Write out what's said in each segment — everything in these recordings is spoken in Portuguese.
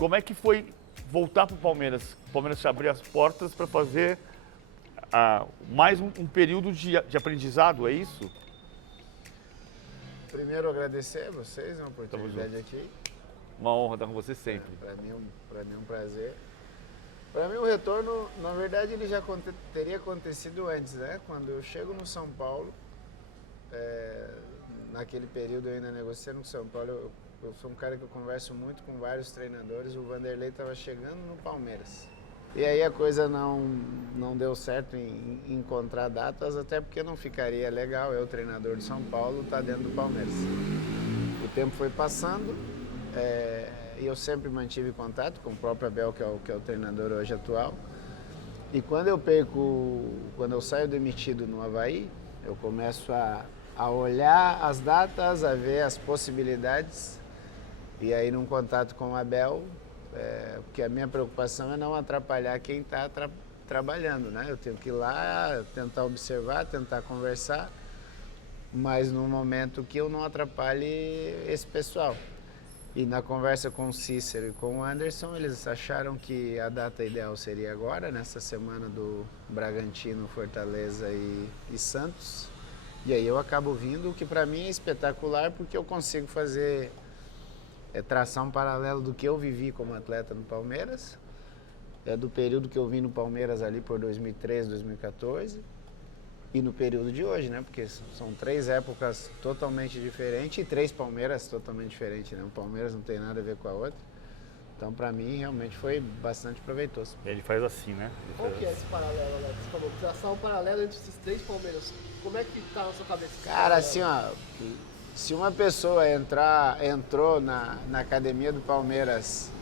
como é que foi voltar para o Palmeiras? O Palmeiras te abriu as portas para fazer mais um período de aprendizado, é isso? Primeiro, agradecer a vocês a oportunidade aqui. Uma honra estar com você sempre. Para mim é um prazer. Para mim, o retorno, na verdade, ele já teria acontecido antes, né? Quando eu chego no São Paulo, naquele período eu ainda negociando com o São Paulo, eu sou um cara que eu converso muito com vários treinadores, o Vanderlei estava chegando no Palmeiras. E aí a coisa não deu certo em encontrar datas, até porque não ficaria legal eu, treinador de São Paulo, estar dentro do Palmeiras. O tempo foi passando, e eu sempre mantive contato com o próprio Abel, que é o treinador hoje atual. E quando eu saio demitido no Avaí, eu começo a olhar as datas, a ver as possibilidades. E aí, num contato com o Abel, porque a minha preocupação é não atrapalhar quem está trabalhando, né? Eu tenho que ir lá, tentar observar, tentar conversar, mas no momento que eu não atrapalhe esse pessoal. E na conversa com o Cícero e com o Anderson, eles acharam que a data ideal seria agora, nessa semana do Bragantino, Fortaleza e Santos. E aí eu acabo vindo, o que para mim é espetacular, porque eu consigo fazer, traçar um paralelo do que eu vivi como atleta no Palmeiras, do período que eu vim no Palmeiras ali por 2013, 2014, e no período de hoje, né? Porque são 3 épocas totalmente diferentes e 3 Palmeiras totalmente diferentes, né? O Palmeiras não tem nada a ver com a outra. Então, para mim, realmente foi bastante proveitoso. Ele faz assim, né? Qual que é esse paralelo, Alex? Você falou, traçar um paralelo entre esses 3 Palmeiras. Como é que tá na sua cabeça? Cara, assim, ó, se uma pessoa entrou na academia do Palmeiras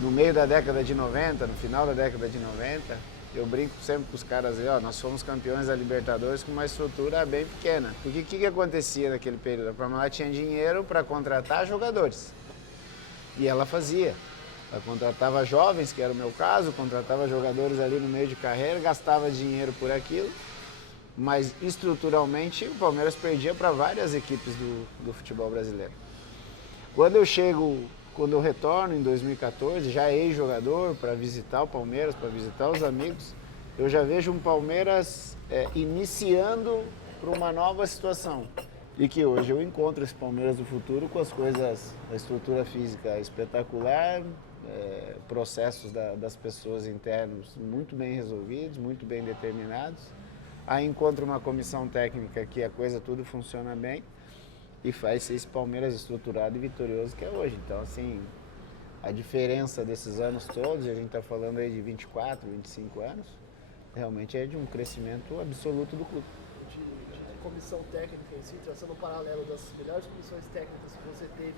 no meio da década de 90, no final da década de 90, eu brinco sempre com os caras aí, ó, nós fomos campeões da Libertadores com uma estrutura bem pequena. Porque o que acontecia naquele período? A Parmalat tinha dinheiro para contratar jogadores. E ela fazia. Ela contratava jovens, que era o meu caso, contratava jogadores ali no meio de carreira, gastava dinheiro por aquilo, mas estruturalmente o Palmeiras perdia para várias equipes do futebol brasileiro. Quando eu retorno em 2014, já ex-jogador, para visitar o Palmeiras, para visitar os amigos, eu já vejo um Palmeiras iniciando para uma nova situação. E que hoje eu encontro esse Palmeiras do futuro com as coisas, a estrutura física espetacular, processos das pessoas internos muito bem resolvidos, muito bem determinados. Aí encontro uma comissão técnica que a coisa tudo funciona bem e faz esse Palmeiras estruturado e vitorioso que é hoje. Então, assim, a diferença desses anos todos, a gente está falando aí de 24, 25 anos, realmente é de um crescimento absoluto do clube. De comissão técnica em si, traçando um paralelo das melhores comissões técnicas que você teve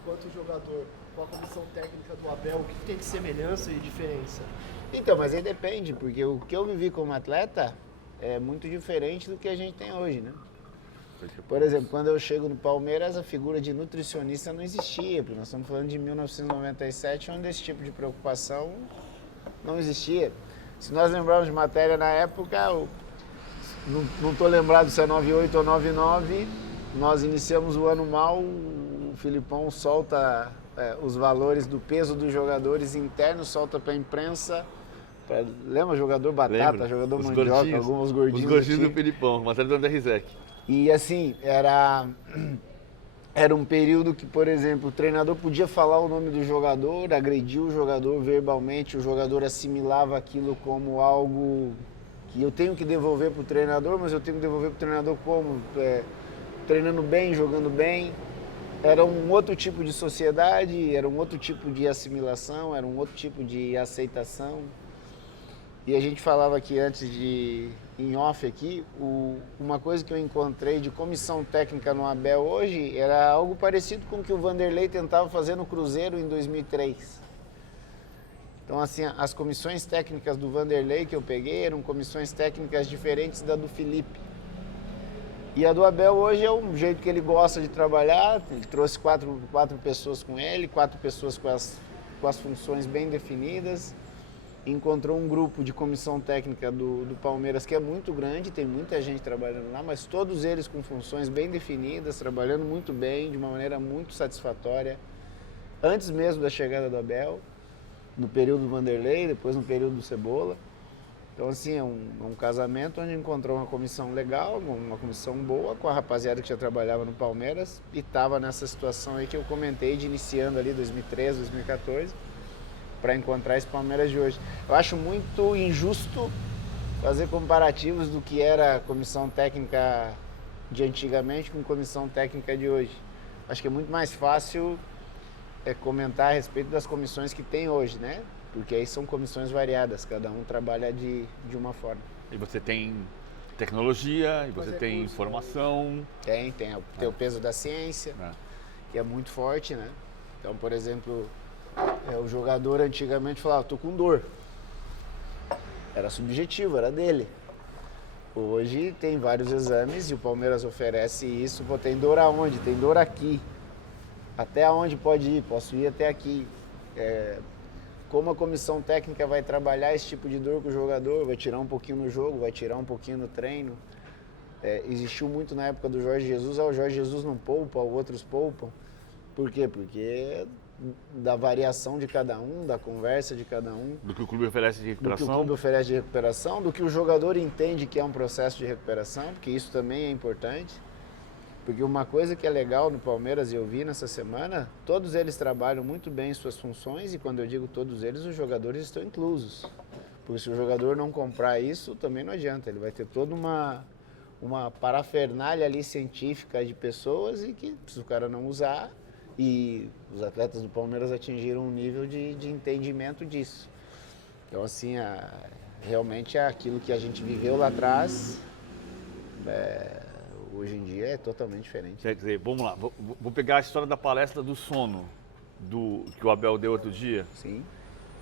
enquanto jogador com a comissão técnica do Abel, o que tem de semelhança e diferença? Então, mas aí depende, porque o que eu vivi como atleta é muito diferente do que a gente tem hoje, né? Por exemplo, quando eu chego no Palmeiras, a figura de nutricionista não existia, porque nós estamos falando de 1997, onde esse tipo de preocupação não existia. Se nós lembrarmos de matéria na época, não estou lembrado se é 98 ou 99, nós iniciamos o ano mal, o Filipão solta os valores do peso dos jogadores internos, solta para a imprensa. Lembra jogador batata, Lembro. Jogador Os mandioca, gordinhos, alguns gordinhos. Os gordinhos do Filipão, matéria do André Rizek. E assim, era um período que, por exemplo, o treinador podia falar o nome do jogador, agredir o jogador verbalmente, o jogador assimilava aquilo como algo que eu tenho que devolver para o treinador, mas eu tenho que devolver para o treinador como? Treinando bem, jogando bem. Era um outro tipo de sociedade, era um outro tipo de assimilação, era um outro tipo de aceitação. E a gente falava aqui antes em off aqui, uma coisa que eu encontrei de comissão técnica no Abel hoje era algo parecido com o que o Vanderlei tentava fazer no Cruzeiro em 2003. Então, assim, as comissões técnicas do Vanderlei que eu peguei eram comissões técnicas diferentes da do Felipe. E a do Abel hoje é o jeito que ele gosta de trabalhar, ele trouxe quatro pessoas com ele, 4 pessoas com as funções bem definidas. Encontrou um grupo de comissão técnica do Palmeiras que é muito grande, tem muita gente trabalhando lá, mas todos eles com funções bem definidas, trabalhando muito bem, de uma maneira muito satisfatória. antes mesmo da chegada do Abel, no período do Vanderlei, depois no período do Cebola. Então, assim, é um casamento onde encontrou uma comissão legal, uma comissão boa, com a rapaziada que já trabalhava no Palmeiras e estava nessa situação aí que eu comentei, de iniciando ali 2013, 2014, para encontrar esse Palmeiras de hoje. Eu acho muito injusto fazer comparativos do que era a comissão técnica de antigamente com a comissão técnica de hoje. Acho que é muito mais fácil comentar a respeito das comissões que tem hoje, né? Porque aí são comissões variadas, cada um trabalha de uma forma. E você tem tecnologia, e você Mas tem recurso, Tem informação. o peso da ciência, que é muito forte, né? Então, por exemplo, o jogador antigamente falava, tô com dor. Era subjetivo, era dele. Hoje tem vários exames e o Palmeiras oferece isso. Pô, tem dor aonde? Tem dor aqui. Até onde pode ir? Posso ir até aqui. Como a comissão técnica vai trabalhar esse tipo de dor com o jogador, vai tirar um pouquinho no jogo, vai tirar um pouquinho no treino. Existiu muito na época do Jorge Jesus, o Jorge Jesus não poupa, outros poupam. Por quê? Porque da variação de cada um, da conversa de cada um. Do que o clube oferece de recuperação. Do que o clube oferece de recuperação, do que o jogador entende que é um processo de recuperação, porque isso também é importante. Porque uma coisa que é legal no Palmeiras, e eu vi nessa semana, todos eles trabalham muito bem suas funções, e quando eu digo todos eles, os jogadores estão inclusos. Porque se o jogador não comprar isso, também não adianta. Ele vai ter toda uma parafernália ali científica de pessoas, e que se o cara não usar, e os atletas do Palmeiras atingiram um nível de entendimento disso. Então, assim, realmente aquilo que a gente viveu lá atrás, hoje em dia é totalmente diferente. Quer dizer, vamos lá, vou pegar a história da palestra do sono que o Abel deu outro dia. Sim.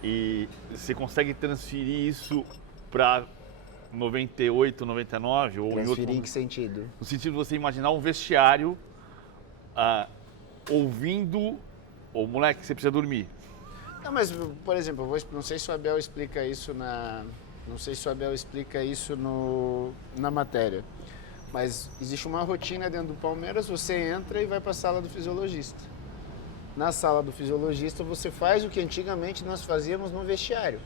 E você consegue transferir isso para 98, 99? Ou Transferir em que sentido? No sentido de você imaginar um vestiário ouvindo, ô moleque, você precisa dormir. Não, mas, por exemplo, não sei se o Abel explica isso na matéria. Mas existe uma rotina dentro do Palmeiras, você entra e vai para a sala do fisiologista. Na sala do fisiologista você faz o que antigamente nós fazíamos no vestiário,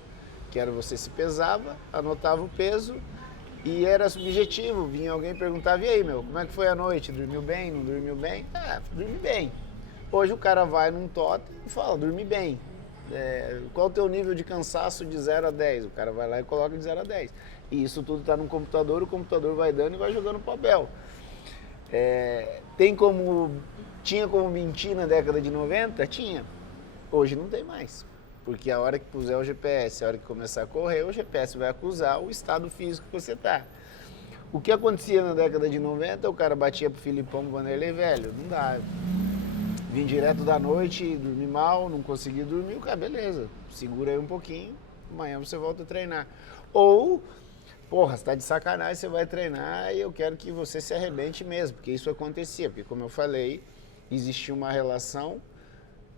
que era você se pesava, anotava o peso e era subjetivo. Vinha alguém e perguntava, e aí, como é que foi a noite? Dormiu bem, não dormiu bem? Dormi bem. Hoje o cara vai num totem e fala, dormi bem. Qual o teu nível de cansaço de 0 a 10? O cara vai lá e coloca de 0 a 10. E isso tudo está no computador, o computador vai dando e vai jogando pro Abel. Tinha como mentir na década de 90? Tinha. Hoje não tem mais. Porque a hora que puser o GPS, a hora que começar a correr, o GPS vai acusar o estado físico que você está. O que acontecia na década de 90, o cara batia pro Filipão, pro Vanderlei, velho, não dá. Vim direto da noite, dormi mal, não consegui dormir, o cara, beleza, segura aí um pouquinho, amanhã você volta a treinar. Ou, porra, você tá de sacanagem, você vai treinar e eu quero que você se arrebente mesmo, porque isso acontecia, porque como eu falei, existia uma relação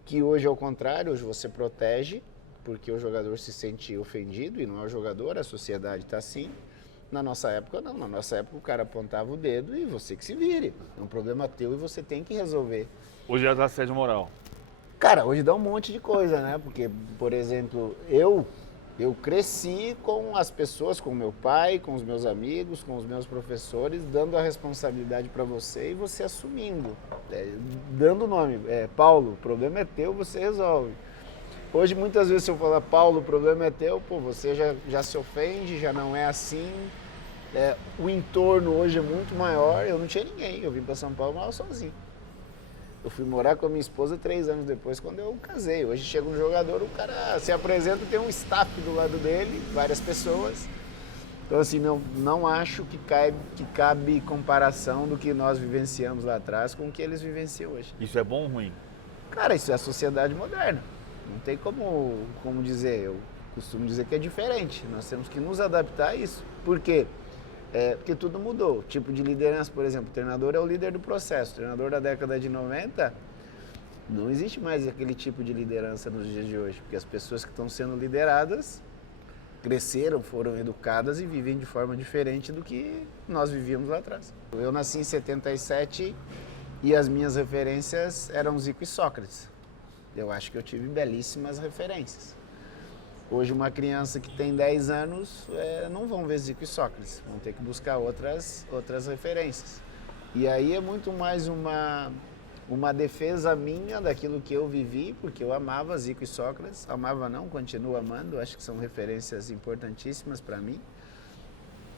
que hoje é o contrário, hoje você protege, porque o jogador se sente ofendido, e não é o jogador, a sociedade está assim. Na nossa época, não. Na nossa época, o cara apontava o dedo e você que se vire. É um problema teu e você tem que resolver. Hoje é assédio moral. Cara, hoje dá um monte de coisa, né? Porque, por exemplo, eu cresci com as pessoas, com meu pai, com os meus amigos, com os meus professores, dando a responsabilidade para você e você assumindo. Dando o nome. Paulo, o problema é teu, você resolve. Hoje, muitas vezes, se eu falar, Paulo, o problema é teu, você já se ofende, já não é assim. O entorno hoje é muito maior. Eu não tinha ninguém. Eu vim para São Paulo, morava sozinho. Eu fui morar com a minha esposa 3 anos depois, quando eu casei. Hoje chega um jogador, o cara se apresenta, tem um staff do lado dele, várias pessoas. Então, assim, não acho que cabe comparação do que nós vivenciamos lá atrás com o que eles vivenciam hoje. Isso é bom ou ruim? Cara, isso é a sociedade moderna. Não tem como dizer. Eu costumo dizer que é diferente. Nós temos que nos adaptar a isso. Por quê? Porque tudo mudou. O tipo de liderança, por exemplo, o treinador é o líder do processo. O treinador da década de 90, não existe mais aquele tipo de liderança nos dias de hoje. Porque as pessoas que estão sendo lideradas cresceram, foram educadas e vivem de forma diferente do que nós vivíamos lá atrás. Eu nasci em 77 e as minhas referências eram Zico e Sócrates. Eu acho que eu tive belíssimas referências. Hoje, uma criança que tem 10 anos não vão ver Zico e Sócrates, vão ter que buscar outras referências. E aí é muito mais uma defesa minha daquilo que eu vivi, porque eu amava Zico e Sócrates, amava não, continuo amando, acho que são referências importantíssimas para mim.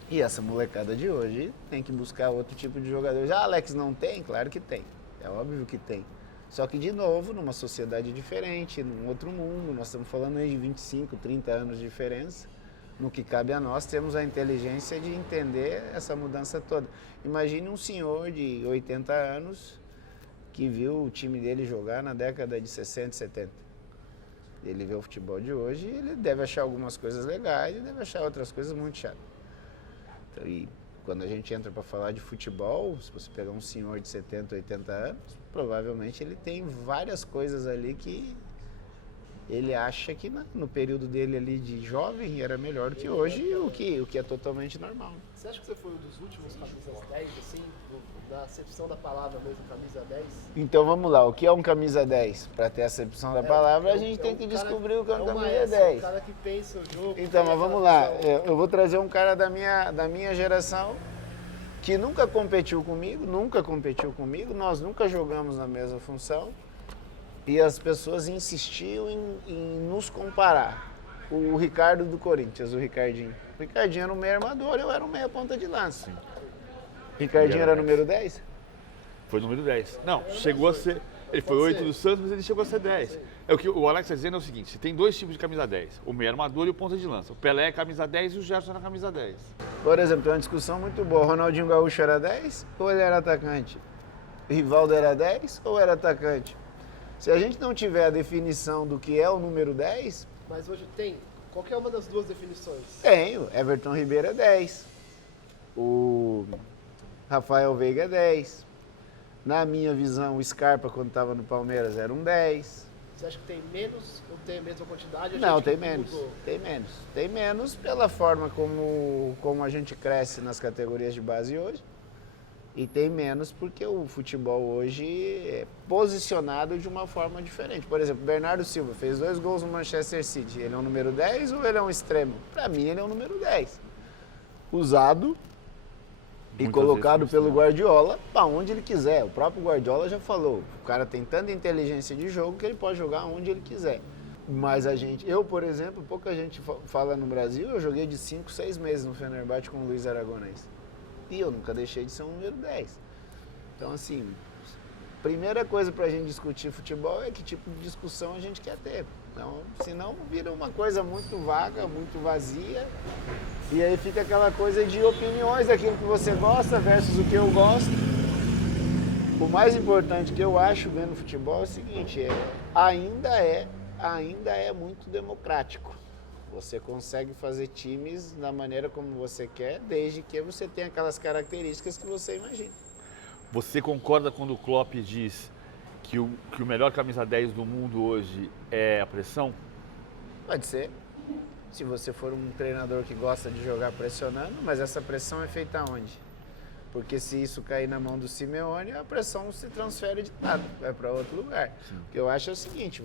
E essa molecada de hoje tem que buscar outro tipo de jogadores. Ah, Alex, não tem? Claro que tem, é óbvio que tem. Só que, de novo, numa sociedade diferente, num outro mundo, nós estamos falando aí de 25, 30 anos de diferença. No que cabe a nós, temos a inteligência de entender essa mudança toda. Imagine um senhor de 80 anos que viu o time dele jogar na década de 60 e 70. Ele vê o futebol de hoje e ele deve achar algumas coisas legais e deve achar outras coisas muito chatas. Então, e quando a gente entra para falar de futebol, se você pegar um senhor de 70, 80 anos, provavelmente ele tem várias coisas ali que ele acha que no período dele ali de jovem era melhor do que hoje, o que é totalmente normal. Você acha que você foi um dos últimos camisas 10, assim, na acepção da palavra mesmo, camisa 10? Então vamos lá, o que é um camisa 10? Para ter a acepção da palavra, a gente tem que descobrir o que é um camisa 10. O cara que pensa o jogo. Então, mas vamos lá, eu vou trazer um cara da minha geração que nunca competiu comigo, nós nunca jogamos na mesma função e as pessoas insistiam em nos comparar. O Ricardo do Corinthians, o Ricardinho. O Ricardinho era um meio armador, eu era um meia ponta de lança. Ricardinho era número 10? Foi número 10. Não, chegou a ser. Ele foi 8 do Santos, mas ele chegou a ser 10. É o que o Alex está dizendo é o seguinte: você tem dois tipos de camisa 10, o meio armador e o ponta de lança. O Pelé é camisa 10 e o Gerson era camisa 10. Por exemplo, tem uma discussão muito boa. Ronaldinho Gaúcho era 10 ou ele era atacante? Rivaldo era 10 ou era atacante? Se a gente não tiver a definição do que é o número 10... Mas hoje tem qualquer uma das duas definições. Tenho. Everton Ribeiro é 10. O Rafael Veiga é 10. Na minha visão, o Scarpa, quando estava no Palmeiras, era um 10. Você acha que tem menos ou tem a mesma quantidade? Não, tem menos. Tem menos. Tem menos pela forma como a gente cresce nas categorias de base hoje. E tem menos porque o futebol hoje é posicionado de uma forma diferente. Por exemplo, Bernardo Silva fez 2 gols no Manchester City. Ele é um número 10 ou ele é um extremo? Para mim, ele é um número 10. Usado e colocado pelo Guardiola para onde ele quiser. O próprio Guardiola já falou. O cara tem tanta inteligência de jogo que ele pode jogar onde ele quiser. Mas eu, por exemplo, pouca gente fala no Brasil, eu joguei de 5, 6 meses no Fenerbahçe com o Luiz Aragonés. E eu nunca deixei de ser um número 10. Então, assim, primeira coisa para a gente discutir futebol é que tipo de discussão a gente quer ter. Então, senão vira uma coisa muito vaga, muito vazia. E aí fica aquela coisa de opiniões daquilo que você gosta versus o que eu gosto. O mais importante que eu acho vendo futebol é o seguinte, ainda é muito democrático. Você consegue fazer times da maneira como você quer, desde que você tenha aquelas características que você imagina. Você concorda quando o Klopp diz que o melhor camisa 10 do mundo hoje é a pressão? Pode ser. Se você for um treinador que gosta de jogar pressionando, mas essa pressão é feita onde? Porque se isso cair na mão do Simeone, a pressão se transfere de lado, vai para outro lugar. Sim. O que eu acho é o seguinte,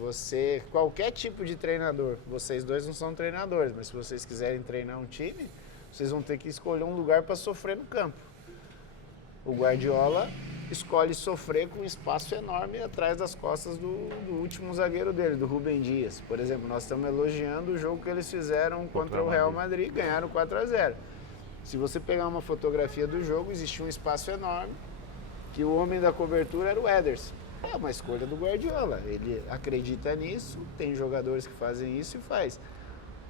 qualquer tipo de treinador, vocês dois não são treinadores, mas se vocês quiserem treinar um time, vocês vão ter que escolher um lugar para sofrer no campo. O Guardiola escolhe sofrer com um espaço enorme atrás das costas do último zagueiro dele, do Rubem Dias. Por exemplo, nós estamos elogiando o jogo que eles fizeram contra o Real Madrid, ganharam 4-0. Se você pegar uma fotografia do jogo, existia um espaço enorme, que o homem da cobertura era o Ederson. É uma escolha do Guardiola, ele acredita nisso, tem jogadores que fazem isso e faz.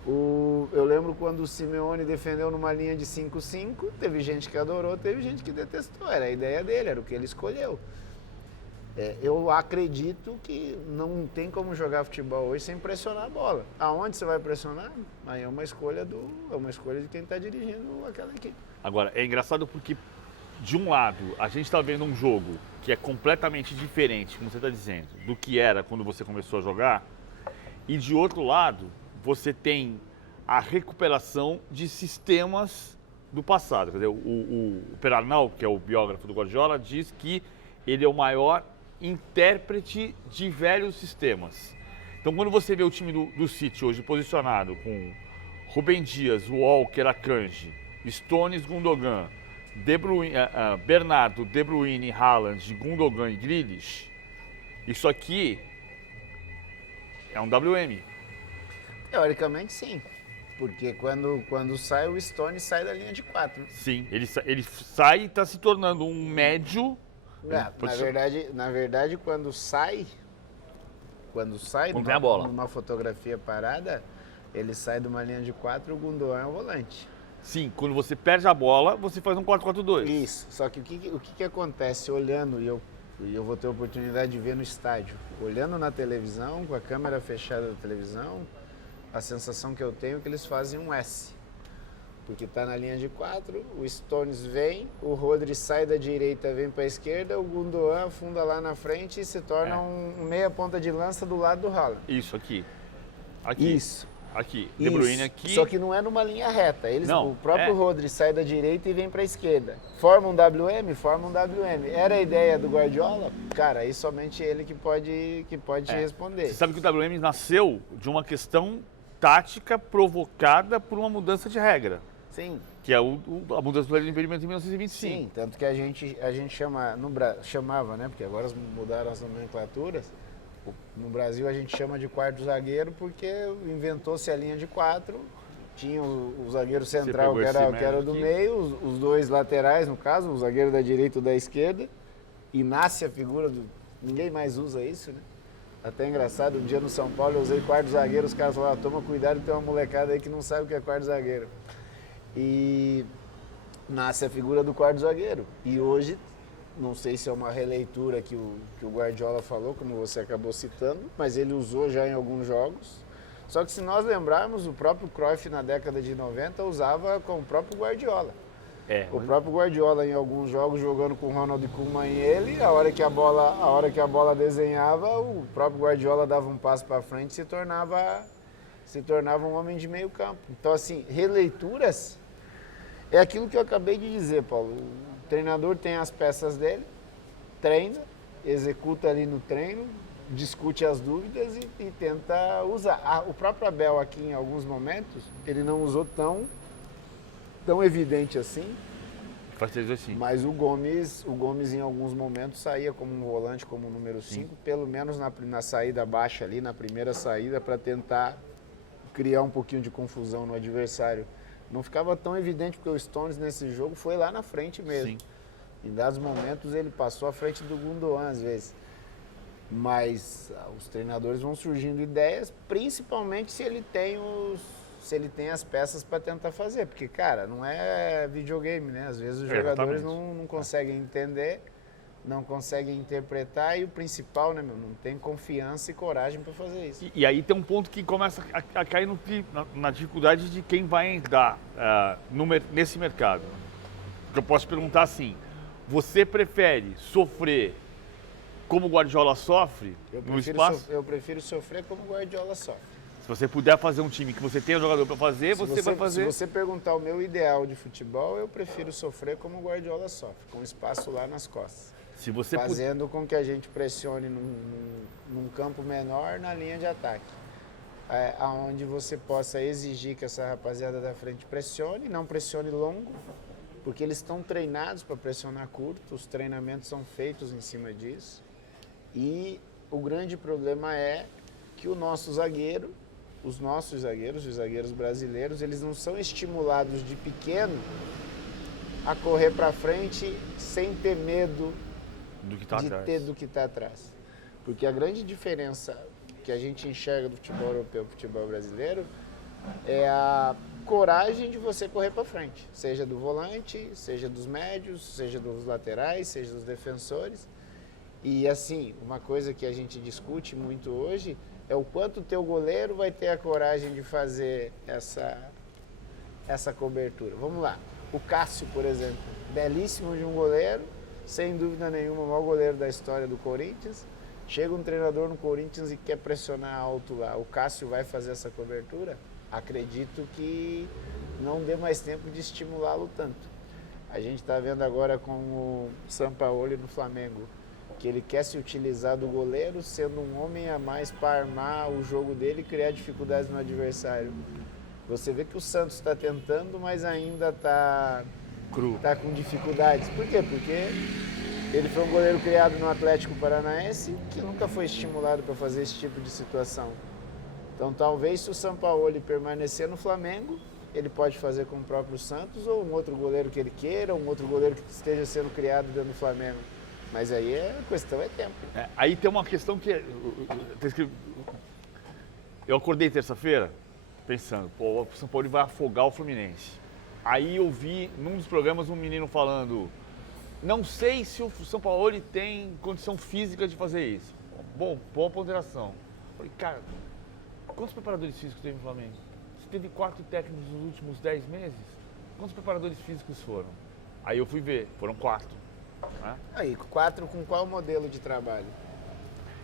Eu lembro quando o Simeone defendeu numa linha de 5-5, teve gente que adorou, teve gente que detestou, era a ideia dele, era o que ele escolheu. Eu acredito que não tem como jogar futebol hoje sem pressionar a bola. Aonde você vai pressionar? Aí é uma escolha de quem está dirigindo aquela equipe. Agora, é engraçado porque, de um lado, a gente está vendo um jogo que é completamente diferente, como você está dizendo, do que era quando você começou a jogar, e de outro lado, você tem a recuperação de sistemas do passado. Quer dizer, o Perarnau, que é o biógrafo do Guardiola, diz que ele é o maior intérprete de velhos sistemas. Então, quando você vê o time do City hoje posicionado com Rubem Dias, Walker, Akanji, Stones, Gundogan, Bernardo, De Bruyne, Haaland, Gundogan e Grealish, isso aqui é um WM. Teoricamente, sim. Porque quando sai o Stone, sai da linha de 4. Sim, ele sai e está se tornando um médio. Na verdade, quando sai Quando tem a bola. numa fotografia parada, ele sai de uma linha de 4 e o Gundogan é o volante. Sim, quando você perde a bola, você faz um 4-4-2. Isso. Só que o que acontece olhando, e eu vou ter a oportunidade de ver no estádio, olhando na televisão, com a câmera fechada da televisão, a sensação que eu tenho é que eles fazem um S. Porque está na linha de 4, o Stones vem, o Rodri sai da direita, vem para a esquerda, o Gundogan afunda lá na frente e se torna um meia ponta de lança do lado do Haaland. Isso, aqui. Isso. Aqui. De Bruyne Isso. aqui. Só que não é numa linha reta. Não, o próprio Rodri sai da direita e vem para a esquerda. Forma um WM? Forma um WM. Era a ideia do Guardiola? Cara, aí somente ele que pode te responder. Você sabe que o WM nasceu de uma questão tática provocada por uma mudança de regra. Sim. Que é a mudança do lei de impedimento em 1925. Sim, tanto que a gente chamava, né? Porque agora mudaram as nomenclaturas. No Brasil a gente chama de quarto zagueiro porque inventou-se a linha de 4. Tinha o zagueiro central que era do meio, os dois laterais, no caso, o zagueiro da direita e da esquerda. E nasce a figura do. Ninguém mais usa isso, né? Até engraçado, um dia no São Paulo eu usei quarto zagueiro, os caras falaram, toma cuidado, tem uma molecada aí que não sabe o que é quarto zagueiro. E nasce a figura do quarto zagueiro. E hoje, não sei se é uma releitura que o Guardiola falou, como você acabou citando, mas ele usou já em alguns jogos. Só que se nós lembrarmos, o próprio Cruyff na década de 90 usava com o próprio Guardiola. O próprio Guardiola em alguns jogos jogando com o Ronald Koeman e ele, a hora que a bola desenhava, o próprio Guardiola dava um passo para frente e se tornava um homem de meio campo. Então assim, releituras é aquilo que eu acabei de dizer, Paulo. O treinador tem as peças dele, treina, executa ali no treino, discute as dúvidas e tenta usar. O próprio Abel aqui em alguns momentos, ele não usou tão evidente assim. Mas o Gomes em alguns momentos saía como um volante, como número 5, pelo menos na saída baixa ali, na primeira saída, para tentar criar um pouquinho de confusão no adversário. Não ficava tão evidente porque o Stones nesse jogo foi lá na frente mesmo. Sim. Em dados momentos ele passou à frente do Gundogan às vezes. Mas os treinadores vão surgindo ideias, principalmente se ele tem as peças para tentar fazer. Porque, cara, não é videogame, né? Às vezes os jogadores não conseguem entender, não conseguem interpretar e o principal, né, meu? Não tem confiança e coragem para fazer isso. E aí tem um ponto que começa a cair na dificuldade de quem vai entrar nesse mercado. Eu posso perguntar assim, você prefere sofrer como o Guardiola sofre no espaço? Eu prefiro sofrer como o Guardiola sofre. Se você puder fazer um time que você tenha jogador para fazer, você vai fazer. Se você perguntar o meu ideal de futebol, eu prefiro sofrer como o Guardiola sofre, com espaço lá nas costas. Se você fazendo com que a gente pressione num campo menor na linha de ataque. Onde você possa exigir que essa rapaziada da frente pressione, não pressione longo, porque eles estão treinados para pressionar curto, os treinamentos são feitos em cima disso. E o grande problema é que os nossos zagueiros, os zagueiros brasileiros, eles não são estimulados de pequeno a correr para frente sem ter medo do que está atrás. Porque a grande diferença que a gente enxerga do futebol europeu para o futebol brasileiro é a coragem de você correr para frente, seja do volante, seja dos médios, seja dos laterais, seja dos defensores. E assim, uma coisa que a gente discute muito hoje é o quanto o teu goleiro vai ter a coragem de fazer essa cobertura. Vamos lá, o Cássio, por exemplo, belíssimo de um goleiro, sem dúvida nenhuma, o maior goleiro da história do Corinthians. Chega um treinador no Corinthians e quer pressionar alto lá, o Cássio vai fazer essa cobertura? Acredito que não dê mais tempo de estimulá-lo tanto. A gente está vendo agora com o Sampaoli no Flamengo. que ele quer se utilizar do goleiro sendo um homem a mais para armar o jogo dele e criar dificuldades no adversário. Você vê que o Santos está tentando, mas ainda está com dificuldades. Por quê? Porque ele foi um goleiro criado no Atlético Paranaense que nunca foi estimulado para fazer esse tipo de situação. Então, talvez se o Sampaoli permanecer no Flamengo, ele pode fazer com o próprio Santos ou um outro goleiro que ele queira, um outro goleiro que esteja sendo criado dentro do Flamengo. Mas aí a questão é tempo. Aí tem uma questão que eu acordei terça-feira pensando, pô, o São Paulo vai afogar o Fluminense. Aí eu vi num dos programas um menino falando, não sei se o São Paulo tem condição física de fazer isso. Bom, boa ponderação. Falei, cara, quantos preparadores físicos teve no Flamengo? Você teve 4 técnicos nos últimos 10 meses? Quantos preparadores físicos foram? Aí eu fui ver, foram 4. Né? Aí, 4 com qual modelo de trabalho?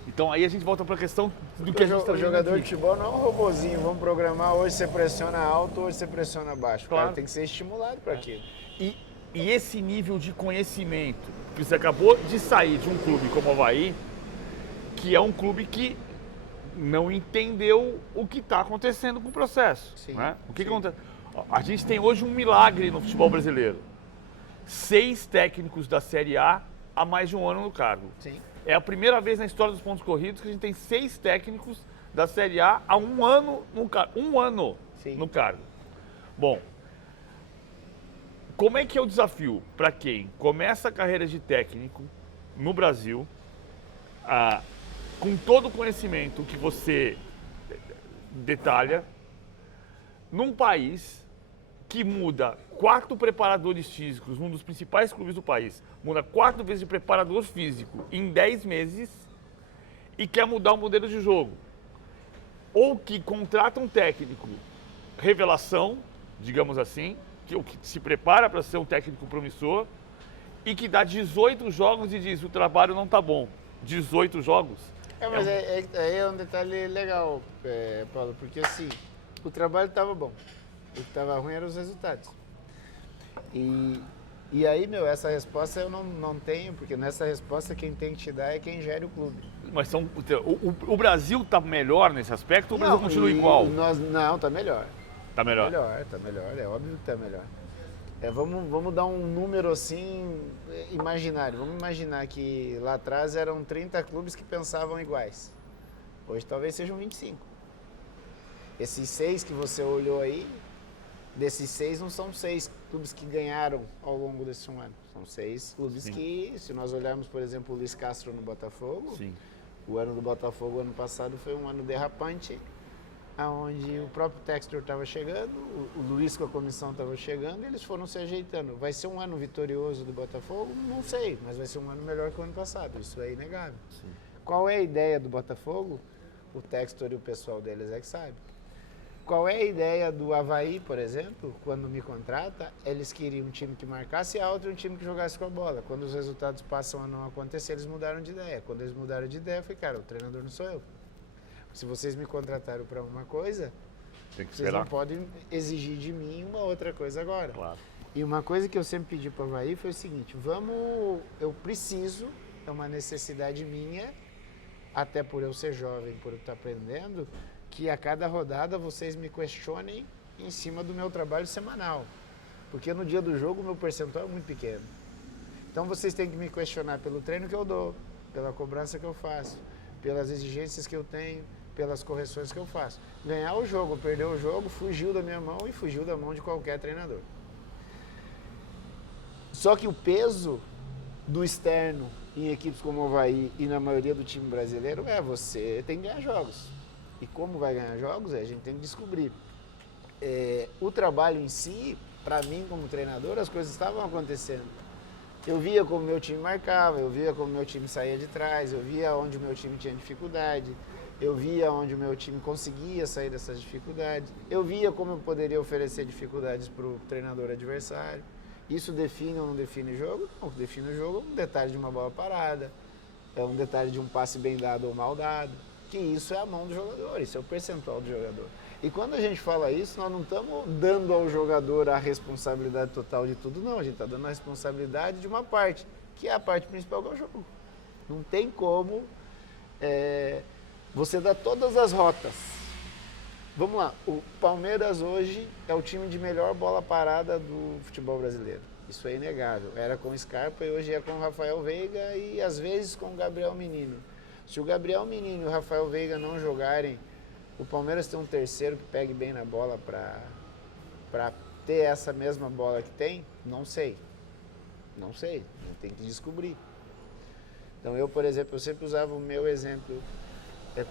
Então aí a gente volta para a questão do que a gente está O vendo jogador aqui. de futebol não é um robozinho, vamos programar, hoje você pressiona alto, hoje você pressiona baixo. Claro. O cara tem que ser estimulado para aquilo. E esse nível de conhecimento, que você acabou de sair de um clube como o Avaí, que é um clube que não entendeu o que está acontecendo com o processo. Sim, Né? O que sim. acontece? A gente tem hoje um milagre no futebol brasileiro. 6 técnicos da Série A há mais de um ano no cargo. Sim. É a primeira vez na história dos pontos corridos que a gente tem 6 técnicos da Série A há um ano no cargo. Um ano Sim. no cargo. Bom, como é que é o desafio para quem começa a carreira de técnico no Brasil, com todo o conhecimento que você detalha, num país que muda 4 preparadores físicos, num dos principais clubes do país, muda 4 vezes de preparador físico em 10 meses e quer mudar o modelo de jogo. Ou que contrata um técnico revelação, digamos assim, que se prepara para ser um técnico promissor e que dá 18 jogos e diz, o trabalho não está bom. 18 jogos? Mas aí é um detalhe legal, Paulo, porque assim, o trabalho estava bom, o que estava ruim eram os resultados. E aí, essa resposta eu não tenho, porque nessa resposta quem tem que te dar é quem gere o clube. Mas o Brasil está melhor nesse aspecto ou o Brasil continua igual? Não, está melhor. Está melhor? Está melhor, é óbvio que está melhor. Vamos dar um número assim, imaginário. Vamos imaginar que lá atrás eram 30 clubes que pensavam iguais. Hoje talvez sejam 25. Esses 6 que você olhou aí, desses 6 não são 6 clubes que ganharam ao longo desse ano. São 6 clubes que, se nós olharmos, por exemplo, o Luiz Castro no Botafogo, Sim. o ano do Botafogo, ano passado, foi um ano derrapante, onde o próprio Textor estava chegando, o Luiz com a comissão estava chegando e eles foram se ajeitando. Vai ser um ano vitorioso do Botafogo? Não sei, mas vai ser um ano melhor que o ano passado, isso é inegável. Sim. Qual é a ideia do Botafogo? O Textor e o pessoal deles é que sabe. Qual é a ideia do Avaí, por exemplo? Quando me contrata, eles queriam um time que marcasse alto e um time que jogasse com a bola. Quando os resultados passam a não acontecer, eles mudaram de ideia. Quando eles mudaram de ideia, eu falei, cara, o treinador não sou eu. Se vocês me contrataram para uma coisa, Tem que vocês esperar. não podem exigir de mim uma outra coisa agora. Claro. E uma coisa que eu sempre pedi para o Avaí foi o seguinte, eu preciso, é uma necessidade minha, até por eu ser jovem, por eu estar aprendendo, que a cada rodada vocês me questionem em cima do meu trabalho semanal. Porque no dia do jogo o meu percentual é muito pequeno. Então vocês têm que me questionar pelo treino que eu dou, pela cobrança que eu faço, pelas exigências que eu tenho, pelas correções que eu faço. Ganhar o jogo, perder o jogo, fugiu da minha mão e fugiu da mão de qualquer treinador. Só que o peso do externo em equipes como o Avaí e na maioria do time brasileiro você tem que ganhar jogos. E como vai ganhar jogos, a gente tem que descobrir. O trabalho em si, para mim como treinador, as coisas estavam acontecendo. Eu via como meu time marcava, eu via como meu time saía de trás, eu via onde o meu time tinha dificuldade, eu via onde o meu time conseguia sair dessas dificuldades, eu via como eu poderia oferecer dificuldades para o treinador adversário. Isso define ou não define o jogo? Não, o que define o jogo é um detalhe de uma bola parada, é um detalhe de um passe bem dado ou mal dado, que isso é a mão do jogador, isso é o percentual do jogador. E quando a gente fala isso, nós não estamos dando ao jogador a responsabilidade total de tudo, não. A gente está dando a responsabilidade de uma parte, que é a parte principal do jogo. Não tem como você dar todas as rotas. Vamos lá, o Palmeiras hoje é o time de melhor bola parada do futebol brasileiro. Isso é inegável. Era com o Scarpa e hoje é com o Rafael Veiga e às vezes com o Gabriel Menino. Se o Gabriel Menino e o Rafael Veiga não jogarem, o Palmeiras tem um terceiro que pegue bem na bola para ter essa mesma bola que tem? Não sei. Não sei. Tem que descobrir. Então eu, por exemplo, eu sempre usava o meu exemplo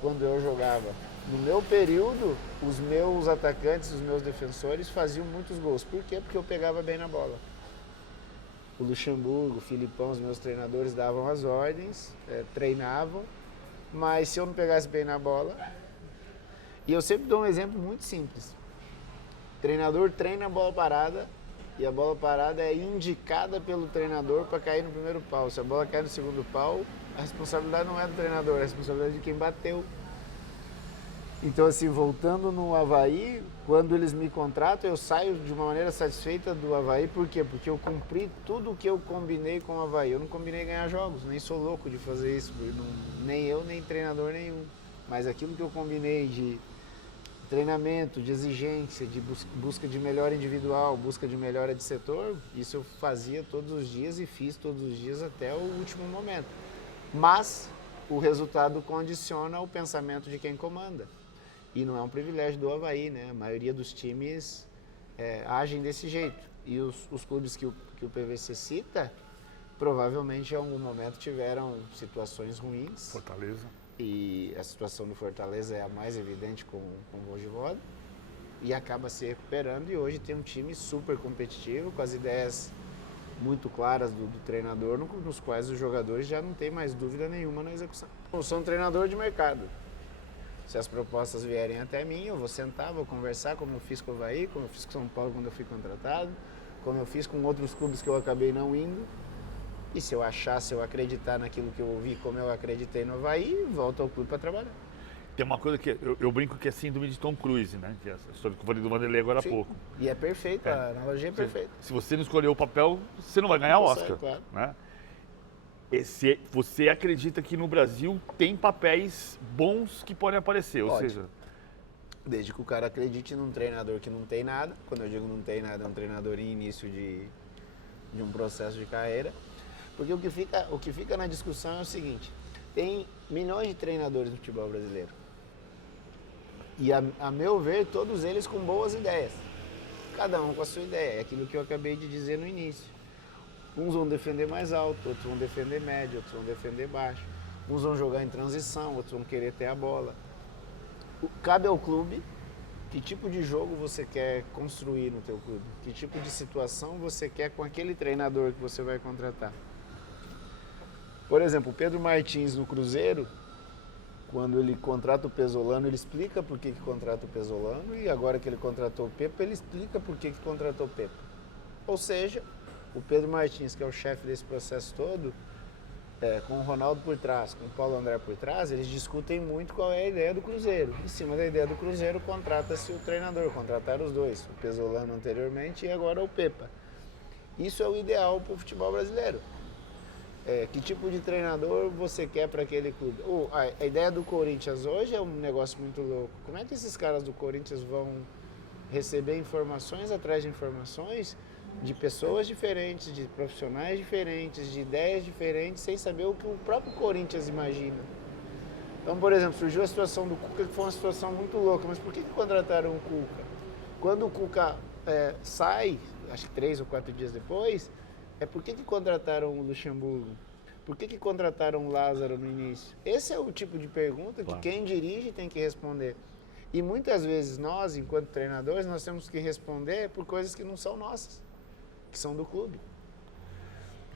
quando eu jogava. No meu período, os meus atacantes, os meus defensores faziam muitos gols. Por quê? Porque eu pegava bem na bola. O Luxemburgo, o Filipão, os meus treinadores davam as ordens, treinavam, mas se eu não pegasse bem na bola... E eu sempre dou um exemplo muito simples. O treinador treina a bola parada e a bola parada é indicada pelo treinador para cair no primeiro pau. Se a bola cai no segundo pau, a responsabilidade não é do treinador, é a responsabilidade de quem bateu. Então, assim, voltando no Avaí, quando eles me contratam, eu saio de uma maneira satisfeita do Avaí. Por quê? Porque eu cumpri tudo o que eu combinei com o Avaí. Eu não combinei ganhar jogos, nem sou louco de fazer isso. Nem eu, nem treinador nenhum. Mas aquilo que eu combinei de treinamento, de exigência, de busca de melhora individual, busca de melhora de setor, isso eu fazia todos os dias e fiz todos os dias até o último momento. Mas o resultado condiciona o pensamento de quem comanda. E não é um privilégio do Avaí, né? A maioria dos times agem desse jeito. E os clubes que o PVC cita, provavelmente em algum momento tiveram situações ruins. Fortaleza. E a situação do Fortaleza é a mais evidente com o Vojvoda. E acaba se recuperando e hoje tem um time super competitivo, com as ideias muito claras do treinador, nos quais os jogadores já não têm mais dúvida nenhuma na execução. Eu sou um treinador de mercado. Se as propostas vierem até mim, eu vou sentar, vou conversar, como eu fiz com o Avaí, como eu fiz com o São Paulo quando eu fui contratado, como eu fiz com outros clubes que eu acabei não indo. E se eu achar, se eu acreditar naquilo que eu ouvi, como eu acreditei no Avaí, volto ao clube para trabalhar. Tem uma coisa que eu brinco que é síndrome de Tom Cruise, né? Que é a história que eu falei do Vanderlei agora há pouco. E é perfeita, a analogia é perfeita. Se você não escolher o papel, você não vai ganhar o Oscar. Claro. Né? Você acredita que no Brasil tem papéis bons que podem aparecer, ou seja... Desde que o cara acredite num treinador que não tem nada. Quando eu digo não tem nada, é um treinador em início de um processo de carreira. Porque o que fica na discussão é o seguinte: tem milhões de treinadores no futebol brasileiro. E, a meu ver, todos eles com boas ideias. Cada um com a sua ideia. É aquilo que eu acabei de dizer no início. Uns vão defender mais alto, outros vão defender médio, outros vão defender baixo. Uns vão jogar em transição, outros vão querer ter a bola. Cabe ao clube que tipo de jogo você quer construir no teu clube. Que tipo de situação você quer com aquele treinador que você vai contratar. Por exemplo, o Pedro Martins no Cruzeiro, quando ele contrata o Pesolano, ele explica por que contrata o Pesolano, e agora que ele contratou o Pepa, ele explica por que contratou o Pepa. Ou seja, o Pedro Martins, que é o chefe desse processo todo, com o Ronaldo por trás, com o Paulo André por trás, eles discutem muito qual é a ideia do Cruzeiro. Em cima da ideia do Cruzeiro, contrata-se o treinador, contrataram os dois, o Pesolano anteriormente e agora o Pepa. Isso é o ideal para o futebol brasileiro. Que tipo de treinador você quer para aquele clube? A ideia do Corinthians hoje é um negócio muito louco. Como é que esses caras do Corinthians vão receber informações atrás de informações de pessoas diferentes, de profissionais diferentes, de ideias diferentes, sem saber o que o próprio Corinthians imagina? Então, por exemplo, surgiu a situação do Cuca, que foi uma situação muito louca. Mas por que contrataram o Cuca? Quando o Cuca sai, acho que 3 ou 4 dias depois... Por que contrataram o Luxemburgo? Por que contrataram o Lázaro no início? Esse é o tipo de pergunta que quem dirige tem que responder. E muitas vezes nós, enquanto treinadores, nós temos que responder por coisas que não são nossas, que são do clube.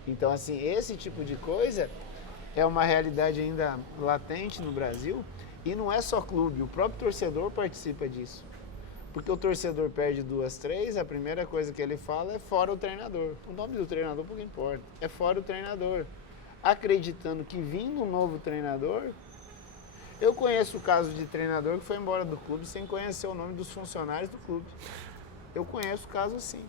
Então, assim, esse tipo de coisa é uma realidade ainda latente no Brasil, e não é só clube, o próprio torcedor participa disso. Porque o torcedor perde 2, 3, a primeira coisa que ele fala é fora o treinador. O nome do treinador pouco importa, é fora o treinador. Acreditando que vindo um novo treinador... Eu conheço o caso de treinador que foi embora do clube sem conhecer o nome dos funcionários do clube. Eu conheço o caso assim.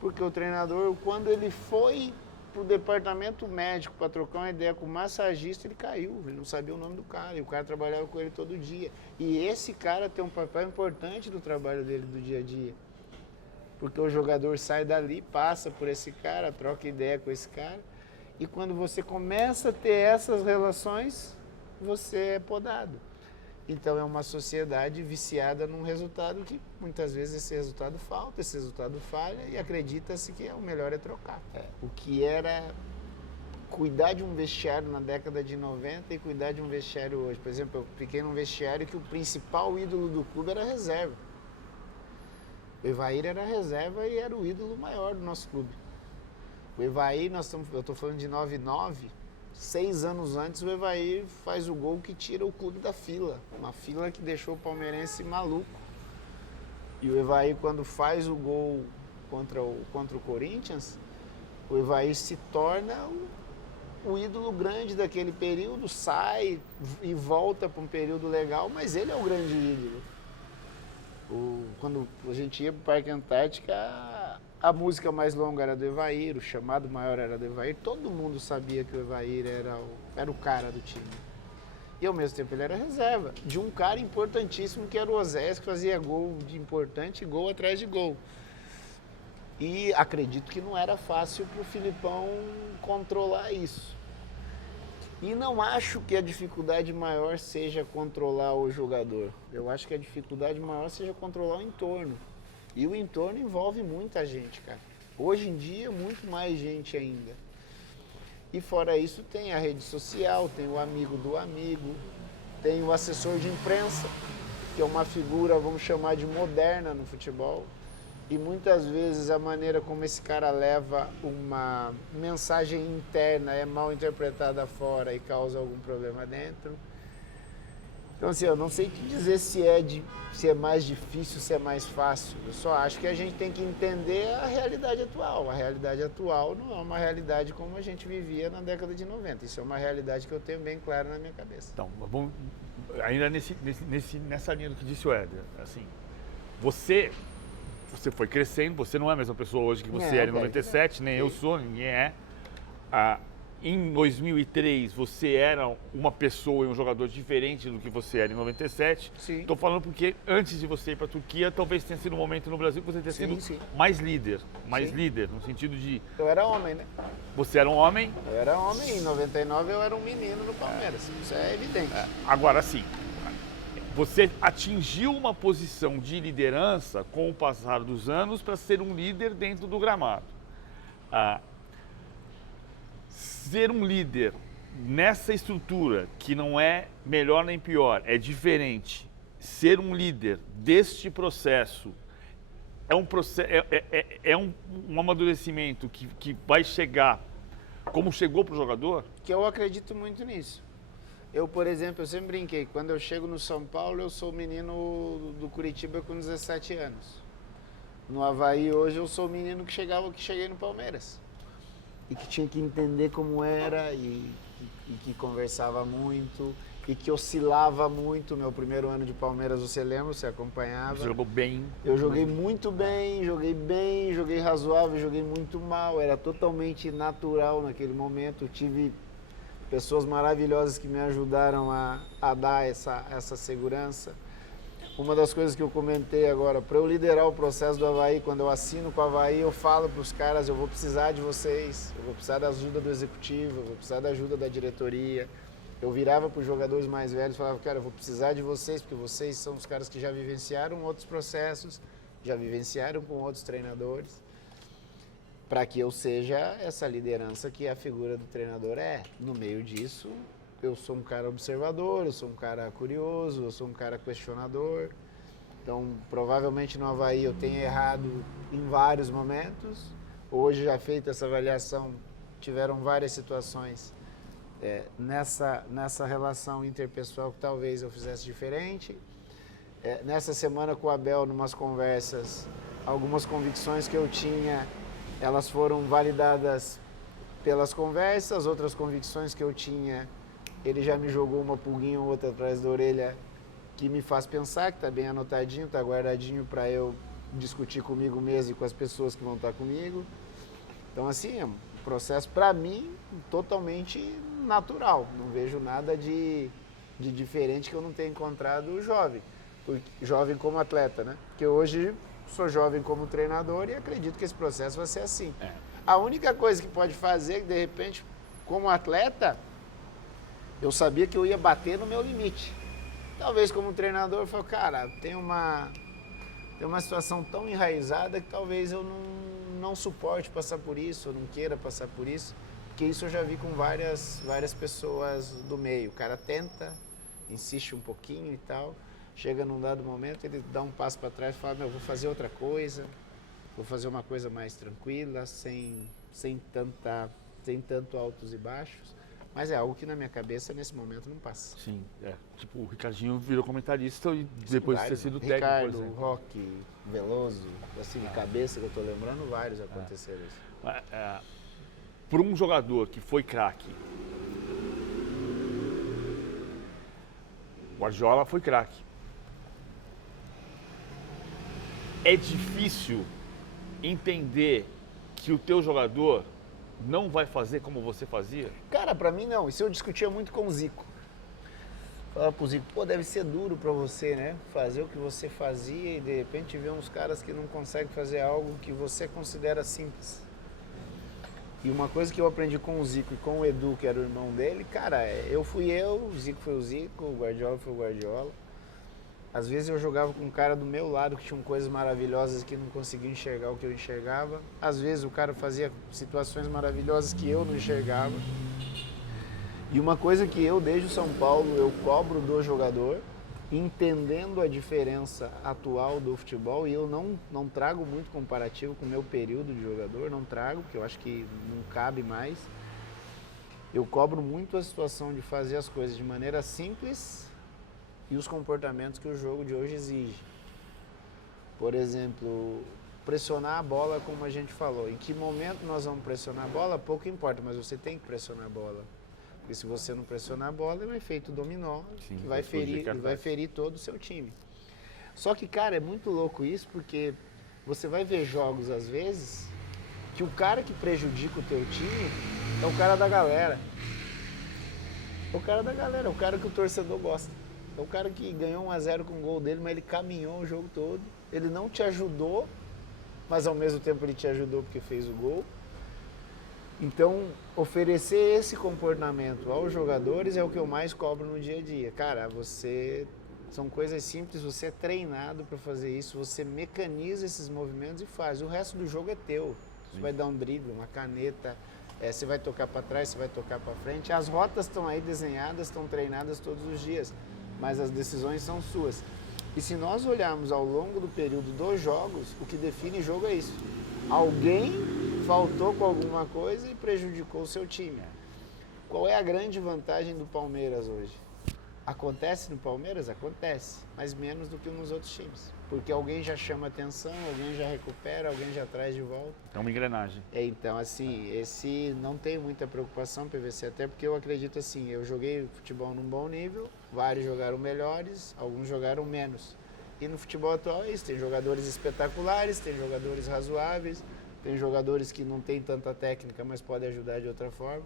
Porque o treinador, quando ele foi pro departamento médico para trocar uma ideia com o massagista, ele caiu, ele não sabia o nome do cara, e o cara trabalhava com ele todo dia. E esse cara tem um papel importante no trabalho dele do dia a dia. Porque o jogador sai dali, passa por esse cara, troca ideia com esse cara, e quando você começa a ter essas relações, você é podado. Então é uma sociedade viciada num resultado que muitas vezes esse resultado falta, esse resultado falha e acredita-se que o melhor é trocar. O que era cuidar de um vestiário na década de 90 e cuidar de um vestiário hoje. Por exemplo, eu fiquei num vestiário que o principal ídolo do clube era a reserva. O Evair era a reserva e era o ídolo maior do nosso clube. O Evair, eu estou falando de 99, 6 anos antes o Evair faz o gol que tira o clube da fila. Uma fila que deixou o palmeirense maluco. E o Evair, quando faz o gol contra o Corinthians, o Evair se torna o ídolo grande daquele período, sai e volta para um período legal, mas ele é o grande ídolo. Quando a gente ia para o Parque Antártica, a música mais longa era do Evair, o chamado maior era do Evair, todo mundo sabia que o Evair era o cara do time. E ao mesmo tempo ele era reserva de um cara importantíssimo que era o Osés, que fazia gol de importante, gol atrás de gol. E acredito que não era fácil para o Filipão controlar isso. E não acho que a dificuldade maior seja controlar o jogador. Eu acho que a dificuldade maior seja controlar o entorno. E o entorno envolve muita gente, cara. Hoje em dia, muito mais gente ainda. E fora isso, tem a rede social, tem o amigo do amigo, tem o assessor de imprensa, que é uma figura, vamos chamar de moderna no futebol. E muitas vezes a maneira como esse cara leva uma mensagem interna é mal interpretada fora e causa algum problema dentro. Então, assim, eu não sei te dizer se é mais difícil, se é mais fácil. Eu só acho que a gente tem que entender a realidade atual. A realidade atual não é uma realidade como a gente vivia na década de 90. Isso é uma realidade que eu tenho bem clara na minha cabeça. Então, vamos, ainda nessa linha do que disse o Éder, assim, você foi crescendo, você não é a mesma pessoa hoje que você era em 97, nem eu sou, ninguém é. Em 2003, você era uma pessoa e um jogador diferente do que você era em 97. Sim. Estou falando porque antes de você ir para a Turquia, talvez tenha sido um momento no Brasil que você tenha sido mais líder. Mais líder, no sentido de... Eu era homem, né? Você era um homem? Eu era homem, em 99 eu era um menino no Palmeiras. Isso é evidente. Agora sim, você atingiu uma posição de liderança com o passar dos anos para ser um líder dentro do gramado. Ser um líder nessa estrutura, que não é melhor nem pior, é diferente. Ser um líder deste processo um amadurecimento que vai chegar como chegou para o jogador? Que eu acredito muito nisso. Eu, por exemplo, eu sempre brinquei, quando eu chego no São Paulo, eu sou menino do Curitiba com 17 anos. No Avaí, hoje, eu sou o menino que cheguei no Palmeiras. E que tinha que entender como era, e que conversava muito, e que oscilava muito. Meu primeiro ano de Palmeiras, você lembra, você acompanhava. Você jogou bem. Eu joguei muito bem, joguei razoável, joguei muito mal. Era totalmente natural naquele momento. Tive pessoas maravilhosas que me ajudaram a dar essa segurança. Uma das coisas que eu comentei agora, para eu liderar o processo do Avaí, quando eu assino com o Avaí, eu falo para os caras, eu vou precisar de vocês, eu vou precisar da ajuda do executivo, eu vou precisar da ajuda da diretoria. Eu virava para os jogadores mais velhos e falava, cara, eu vou precisar de vocês, porque vocês são os caras que já vivenciaram outros processos, já vivenciaram com outros treinadores, para que eu seja essa liderança que a figura do treinador é. No meio disso, eu sou um cara observador, eu sou um cara curioso, eu sou um cara questionador. Então, provavelmente no Avaí eu tenho errado em vários momentos. Hoje, já feita essa avaliação, tiveram várias situações nessa relação interpessoal que talvez eu fizesse diferente. Nessa semana com o Abel, numas conversas, algumas convicções que eu tinha, elas foram validadas pelas conversas, outras convicções que eu tinha, ele já me jogou uma pulguinha ou outra atrás da orelha que me faz pensar, que está bem anotadinho, está guardadinho para eu discutir comigo mesmo e com as pessoas que vão estar comigo. Então, assim, processo, para mim, totalmente natural. Não vejo nada de diferente que eu não tenha encontrado jovem. Jovem como atleta, né? Porque hoje sou jovem como treinador e acredito que esse processo vai ser assim. A única coisa que pode fazer é que, de repente, como atleta, eu sabia que eu ia bater no meu limite. Talvez como treinador, eu falei, cara, tem uma situação tão enraizada que talvez eu não suporte passar por isso, eu não queira passar por isso, porque isso eu já vi com várias pessoas do meio. O cara tenta, insiste um pouquinho e tal, chega num dado momento, ele dá um passo para trás e fala, vou fazer outra coisa, vou fazer uma coisa mais tranquila, sem tanto altos e baixos. Mas é algo que na minha cabeça, nesse momento, não passa. Sim, tipo, o Ricardinho virou comentarista e depois de ter sido técnico, Ricardo, por exemplo. Roque, Veloso, assim, de cabeça que eu tô lembrando, vários aconteceram isso. Para um jogador que foi craque, Guardiola foi craque. É difícil entender que o teu jogador não vai fazer como você fazia? Cara, pra mim não. Isso eu discutia muito com o Zico. Falava pro Zico, pô, deve ser duro pra você, né? Fazer o que você fazia e de repente ver uns caras que não conseguem fazer algo que você considera simples. E uma coisa que eu aprendi com o Zico e com o Edu, que era o irmão dele, cara, eu fui eu, o Zico foi o Zico, o Guardiola foi o Guardiola. Às vezes eu jogava com um cara do meu lado que tinha coisas maravilhosas que não conseguia enxergar o que eu enxergava. Às vezes o cara fazia situações maravilhosas que eu não enxergava. E uma coisa que eu, desde o São Paulo, eu cobro do jogador, entendendo a diferença atual do futebol, e eu não trago muito comparativo com o meu período de jogador, não trago, porque eu acho que não cabe mais. Eu cobro muito a situação de fazer as coisas de maneira simples e os comportamentos que o jogo de hoje exige. Por exemplo, pressionar a bola, como a gente falou. Em que momento nós vamos pressionar a bola, pouco importa, mas você tem que pressionar a bola. Porque se você não pressionar a bola, é um efeito dominó, que vai ferir todo o seu time. Só que, cara, é muito louco isso, porque você vai ver jogos, às vezes, que o cara que prejudica o teu time é o cara da galera. É o cara da galera, é o cara que o torcedor gosta. É o cara que ganhou 1-0 com o gol dele, mas ele caminhou o jogo todo. Ele não te ajudou, mas ao mesmo tempo ele te ajudou porque fez o gol. Então, oferecer esse comportamento aos jogadores é o que eu mais cobro no dia a dia. Cara, são coisas simples, você é treinado para fazer isso, você mecaniza esses movimentos e faz. O resto do jogo é teu. Você vai dar um drible, uma caneta, você vai tocar para trás, você vai tocar para frente. As rotas estão aí desenhadas, estão treinadas todos os dias, mas as decisões são suas. E se nós olharmos ao longo do período dos jogos, o que define jogo é isso. Alguém faltou com alguma coisa e prejudicou o seu time. Qual é a grande vantagem do Palmeiras hoje? Acontece no Palmeiras? Acontece, mas menos do que nos outros times. Porque alguém já chama atenção, alguém já recupera, alguém já traz de volta. É uma engrenagem. Então, assim, esse não tem muita preocupação, PVC, até porque eu acredito assim, eu joguei futebol num bom nível, vários jogaram melhores, alguns jogaram menos. E no futebol atual é isso, tem jogadores espetaculares, tem jogadores razoáveis, tem jogadores que não têm tanta técnica, mas podem ajudar de outra forma.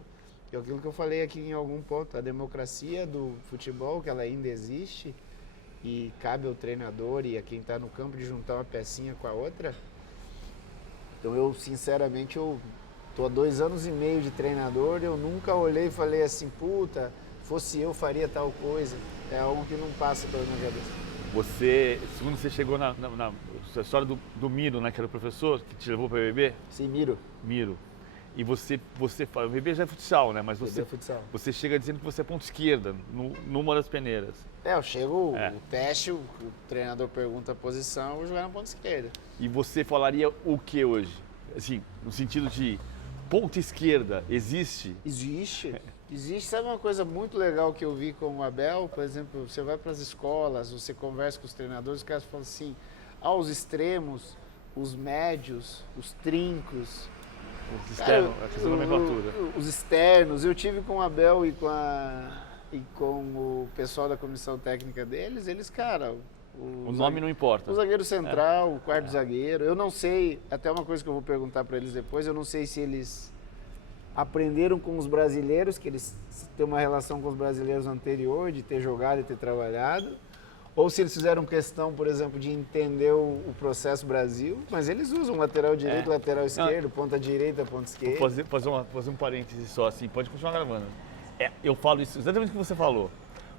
E aquilo que eu falei aqui em algum ponto, a democracia do futebol, que ela ainda existe, e cabe ao treinador e a quem está no campo de juntar uma pecinha com a outra. Então eu, sinceramente, eu tô há 2 anos e meio de treinador, eu nunca olhei e falei assim, puta, fosse eu faria tal coisa. É algo que não passa pela minha cabeça. Segundo você chegou na história do Miro, né, que era o professor que te levou para o BBB? Sim, Miro. Miro. E você fala, o BBB já é futsal, né? Mas você chega dizendo que você é ponta esquerda, numa das peneiras. Eu chego, o teste, o treinador pergunta a posição, eu vou jogar na ponta esquerda. E você falaria o que hoje? Assim, no sentido de ponta esquerda, existe? Existe. Existe. Sabe uma coisa muito legal que eu vi com o Abel? Por exemplo, você vai para as escolas, você conversa com os treinadores, os caras falam assim, os extremos, os médios, os trincos. Os externos. Eu tive com o Abel e com o pessoal da comissão técnica deles, eles, cara... O nome não importa. O zagueiro central, o quarto zagueiro. Eu não sei, até uma coisa que eu vou perguntar para eles depois, eu não sei se eles aprenderam com os brasileiros, que eles têm uma relação com os brasileiros anterior, de ter jogado e ter trabalhado, ou se eles fizeram questão, por exemplo, de entender o processo Brasil, mas eles usam lateral direito, lateral esquerdo, ponta direita, ponta esquerda. Vou fazer um parêntese só, assim, pode continuar gravando. Eu falo isso exatamente o que você falou,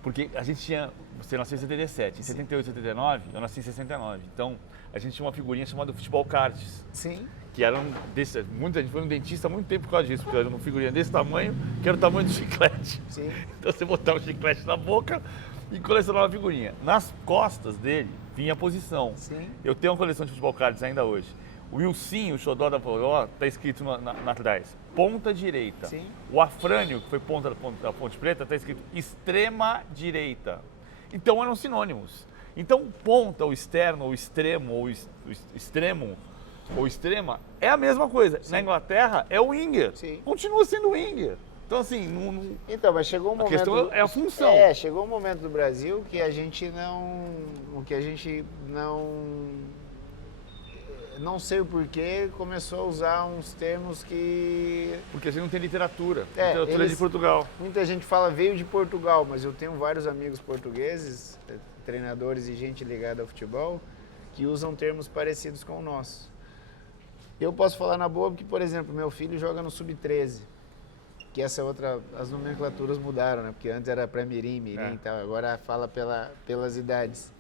porque a gente tinha, você nasceu em 77, em 78, 79, eu nasci em 69, então a gente tinha uma figurinha chamada Futebol Cards. Sim. Que eram muita gente foi no dentista há muito tempo por causa disso, porque era uma figurinha desse tamanho, que era o tamanho do chiclete. Sim. Então você botava o chiclete na boca e colecionava a figurinha. Nas costas dele vinha a posição. Sim. Eu tenho uma coleção de futebol cards ainda hoje. O Wilson, o xodó da Poró, está escrito na atrás, ponta direita. Sim. O Afrânio, que foi ponta da Ponte Preta, está escrito extrema direita. Então eram sinônimos. Então ponta, ou externo, ou extremo, ou extremo, ou extrema, é a mesma coisa. Sim. Na Inglaterra é o winger. Sim. Continua sendo winger. Então assim, Então, mas chegou um momento... A questão é a função. Chegou um momento do Brasil que a gente não sei o porquê, começou a usar uns termos que... Porque a gente não tem literatura. Literatura de Portugal. Muita gente fala veio de Portugal, mas eu tenho vários amigos portugueses, treinadores e gente ligada ao futebol, que usam termos parecidos com o nosso. Eu posso falar na boa porque, por exemplo, meu filho joga no Sub-13, que essa é outra, as nomenclaturas mudaram, né? Porque antes era pré-mirim, mirim e tal, agora fala pelas idades.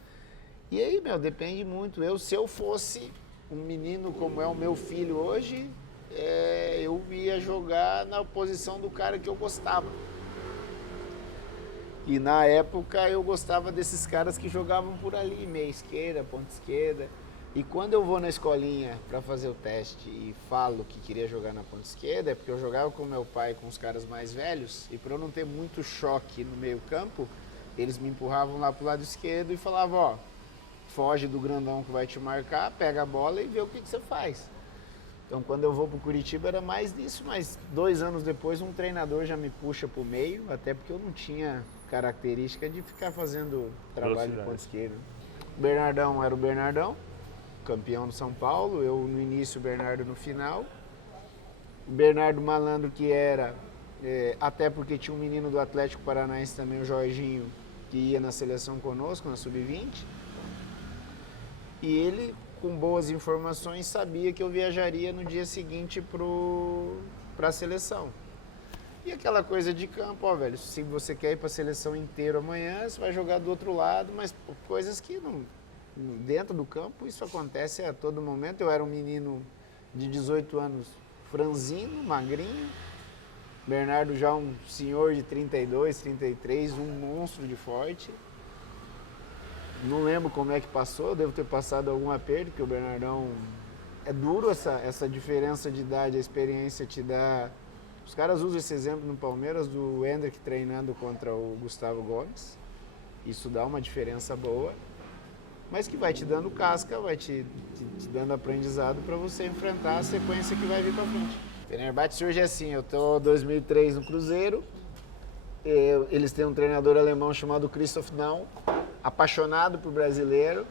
E aí, depende muito. Se eu fosse um menino como é o meu filho hoje, eu ia jogar na posição do cara que eu gostava. E na época eu gostava desses caras que jogavam por ali, meia esquerda, ponta esquerda. E quando eu vou na escolinha para fazer o teste e falo que queria jogar na ponta esquerda, é porque eu jogava com meu pai, com os caras mais velhos, e para eu não ter muito choque no meio campo, eles me empurravam lá pro lado esquerdo e falavam, foge do grandão que vai te marcar, pega a bola e vê o que você faz. Então quando eu vou pro Curitiba era mais disso, mas 2 anos depois um treinador já me puxa pro meio, até porque eu não tinha característica de ficar fazendo trabalho de ponta esquerda. O Bernardão era o Bernardão, campeão do São Paulo, eu no início, o Bernardo no final. O Bernardo Malandro que era, até porque tinha um menino do Atlético Paranaense também, o Jorginho, que ia na seleção conosco, na Sub-20. E ele, com boas informações, sabia que eu viajaria no dia seguinte para a seleção. E aquela coisa de campo, velho, se você quer ir para a seleção inteira amanhã, você vai jogar do outro lado, mas coisas que não... Dentro do campo, isso acontece a todo momento. Eu era um menino de 18 anos, franzino, magrinho. Bernardo já um senhor de 32, 33, um monstro de forte. Não lembro como é que passou, devo ter passado algum aperto, porque o Bernardão... É duro essa diferença de idade, a experiência te dá... Os caras usam esse exemplo no Palmeiras, do Hendrick treinando contra o Gustavo Gomes. Isso dá uma diferença boa. Mas que vai te dando casca, vai te dando aprendizado para você enfrentar a sequência que vai vir para frente. Fenerbahçe surge assim, eu estou em 2003 no Cruzeiro, eles têm um treinador alemão chamado Christoph Daum, apaixonado por brasileiro,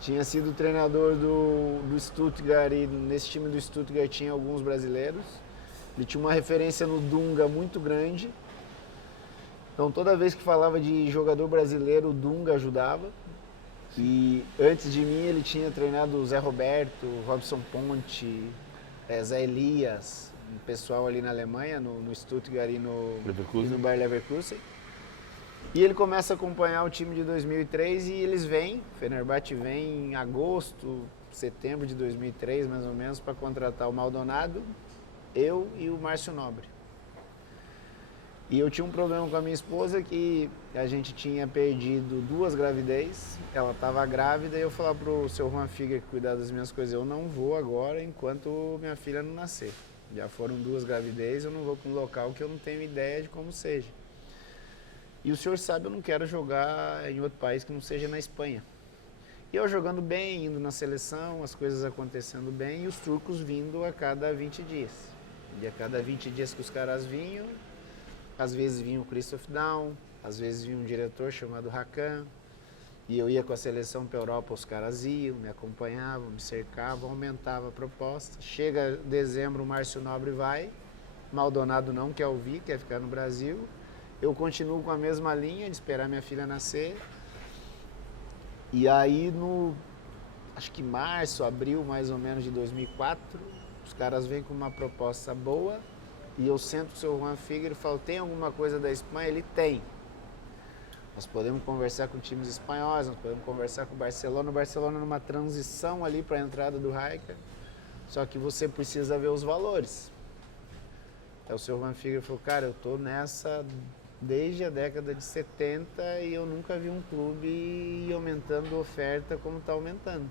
tinha sido treinador do Stuttgart e nesse time do Stuttgart tinha alguns brasileiros, ele tinha uma referência no Dunga muito grande, então toda vez que falava de jogador brasileiro, o Dunga ajudava. E antes de mim ele tinha treinado o Zé Roberto, Robson Ponte, Zé Elias, um pessoal ali na Alemanha, no Stuttgart e no Bayer Leverkusen. E ele começa a acompanhar o time de 2003 e eles vêm, Fenerbahçe vem em agosto, setembro de 2003 mais ou menos, para contratar o Maldonado, eu e o Márcio Nobre. E eu tinha um problema com a minha esposa que a gente tinha perdido 2 gravidez, ela estava grávida e eu falava pro seu Juan Figa que cuidar das minhas coisas, eu não vou agora enquanto minha filha não nascer. Já foram 2 gravidez, eu não vou para um local que eu não tenho ideia de como seja. E o senhor sabe, eu não quero jogar em outro país que não seja na Espanha. E eu jogando bem, indo na seleção, as coisas acontecendo bem e os turcos vindo a cada 20 dias. E a cada 20 dias que os caras vinham, às vezes vinha o Christoph Daum, às vezes vinha um diretor chamado Hakan, e eu ia com a seleção para a Europa, os caras iam, me acompanhavam, me cercavam, aumentava a proposta. Chega dezembro, o Márcio Nobre vai, Maldonado não quer ouvir, quer ficar no Brasil. Eu continuo com a mesma linha de esperar minha filha nascer. E aí, acho que março, abril mais ou menos de 2004, os caras vêm com uma proposta boa e eu sento com o seu Juan Figueiredo e falo, tem alguma coisa da Espanha? Ele tem. Nós podemos conversar com times espanhóis, nós podemos conversar com o Barcelona. O Barcelona numa transição ali para a entrada do Rijkaard, só que você precisa ver os valores. Aí o seu Juan Figueiredo falou, cara, eu tô nessa desde a década de 70 e eu nunca vi um clube aumentando oferta como está aumentando.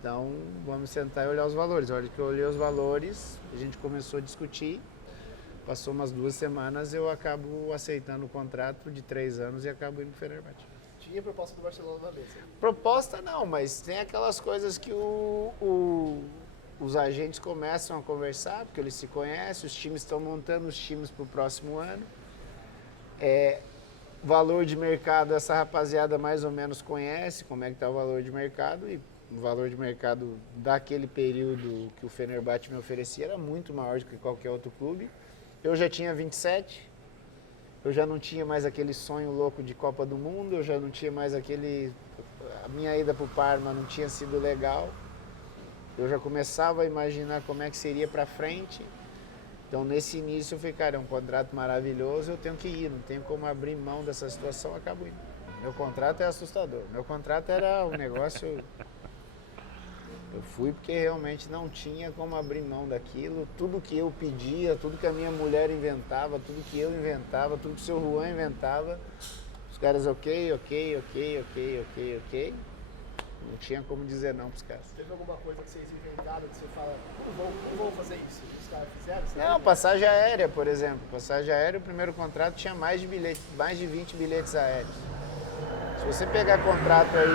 Então, vamos sentar e olhar os valores. A hora que eu olhei os valores, a gente começou a discutir. Passou umas 2 semanas, eu acabo aceitando o contrato de 3 anos e acabo indo pro Fenerbahçe. Tinha proposta do Barcelona na mesa? Proposta não, mas tem aquelas coisas que os agentes começam a conversar, porque eles se conhecem, os times estão montando os times para o próximo ano. Valor de mercado, essa rapaziada mais ou menos conhece como é que está o valor de mercado, e o valor de mercado daquele período que o Fenerbahçe me oferecia era muito maior do que qualquer outro clube. Eu já tinha 27, eu já não tinha mais aquele sonho louco de Copa do Mundo, eu já não tinha mais a minha ida para o Parma não tinha sido legal. Eu já começava a imaginar como é que seria para frente. Então, nesse início, eu falei, cara, é um contrato maravilhoso, eu tenho que ir, não tenho como abrir mão dessa situação, eu acabo indo. Meu contrato é assustador. Meu contrato era um negócio... Eu fui porque realmente não tinha como abrir mão daquilo. Tudo que eu pedia, tudo que a minha mulher inventava, tudo que eu inventava, tudo que o seu Juan inventava, os caras ok. Não tinha como dizer não pros caras. Teve alguma coisa que vocês inventaram que você fala, não vou fazer isso? Os caras fizeram? Não, passagem aérea, por exemplo. Passagem aérea, o primeiro contrato tinha mais de 20 bilhetes aéreos. Se você pegar contrato aí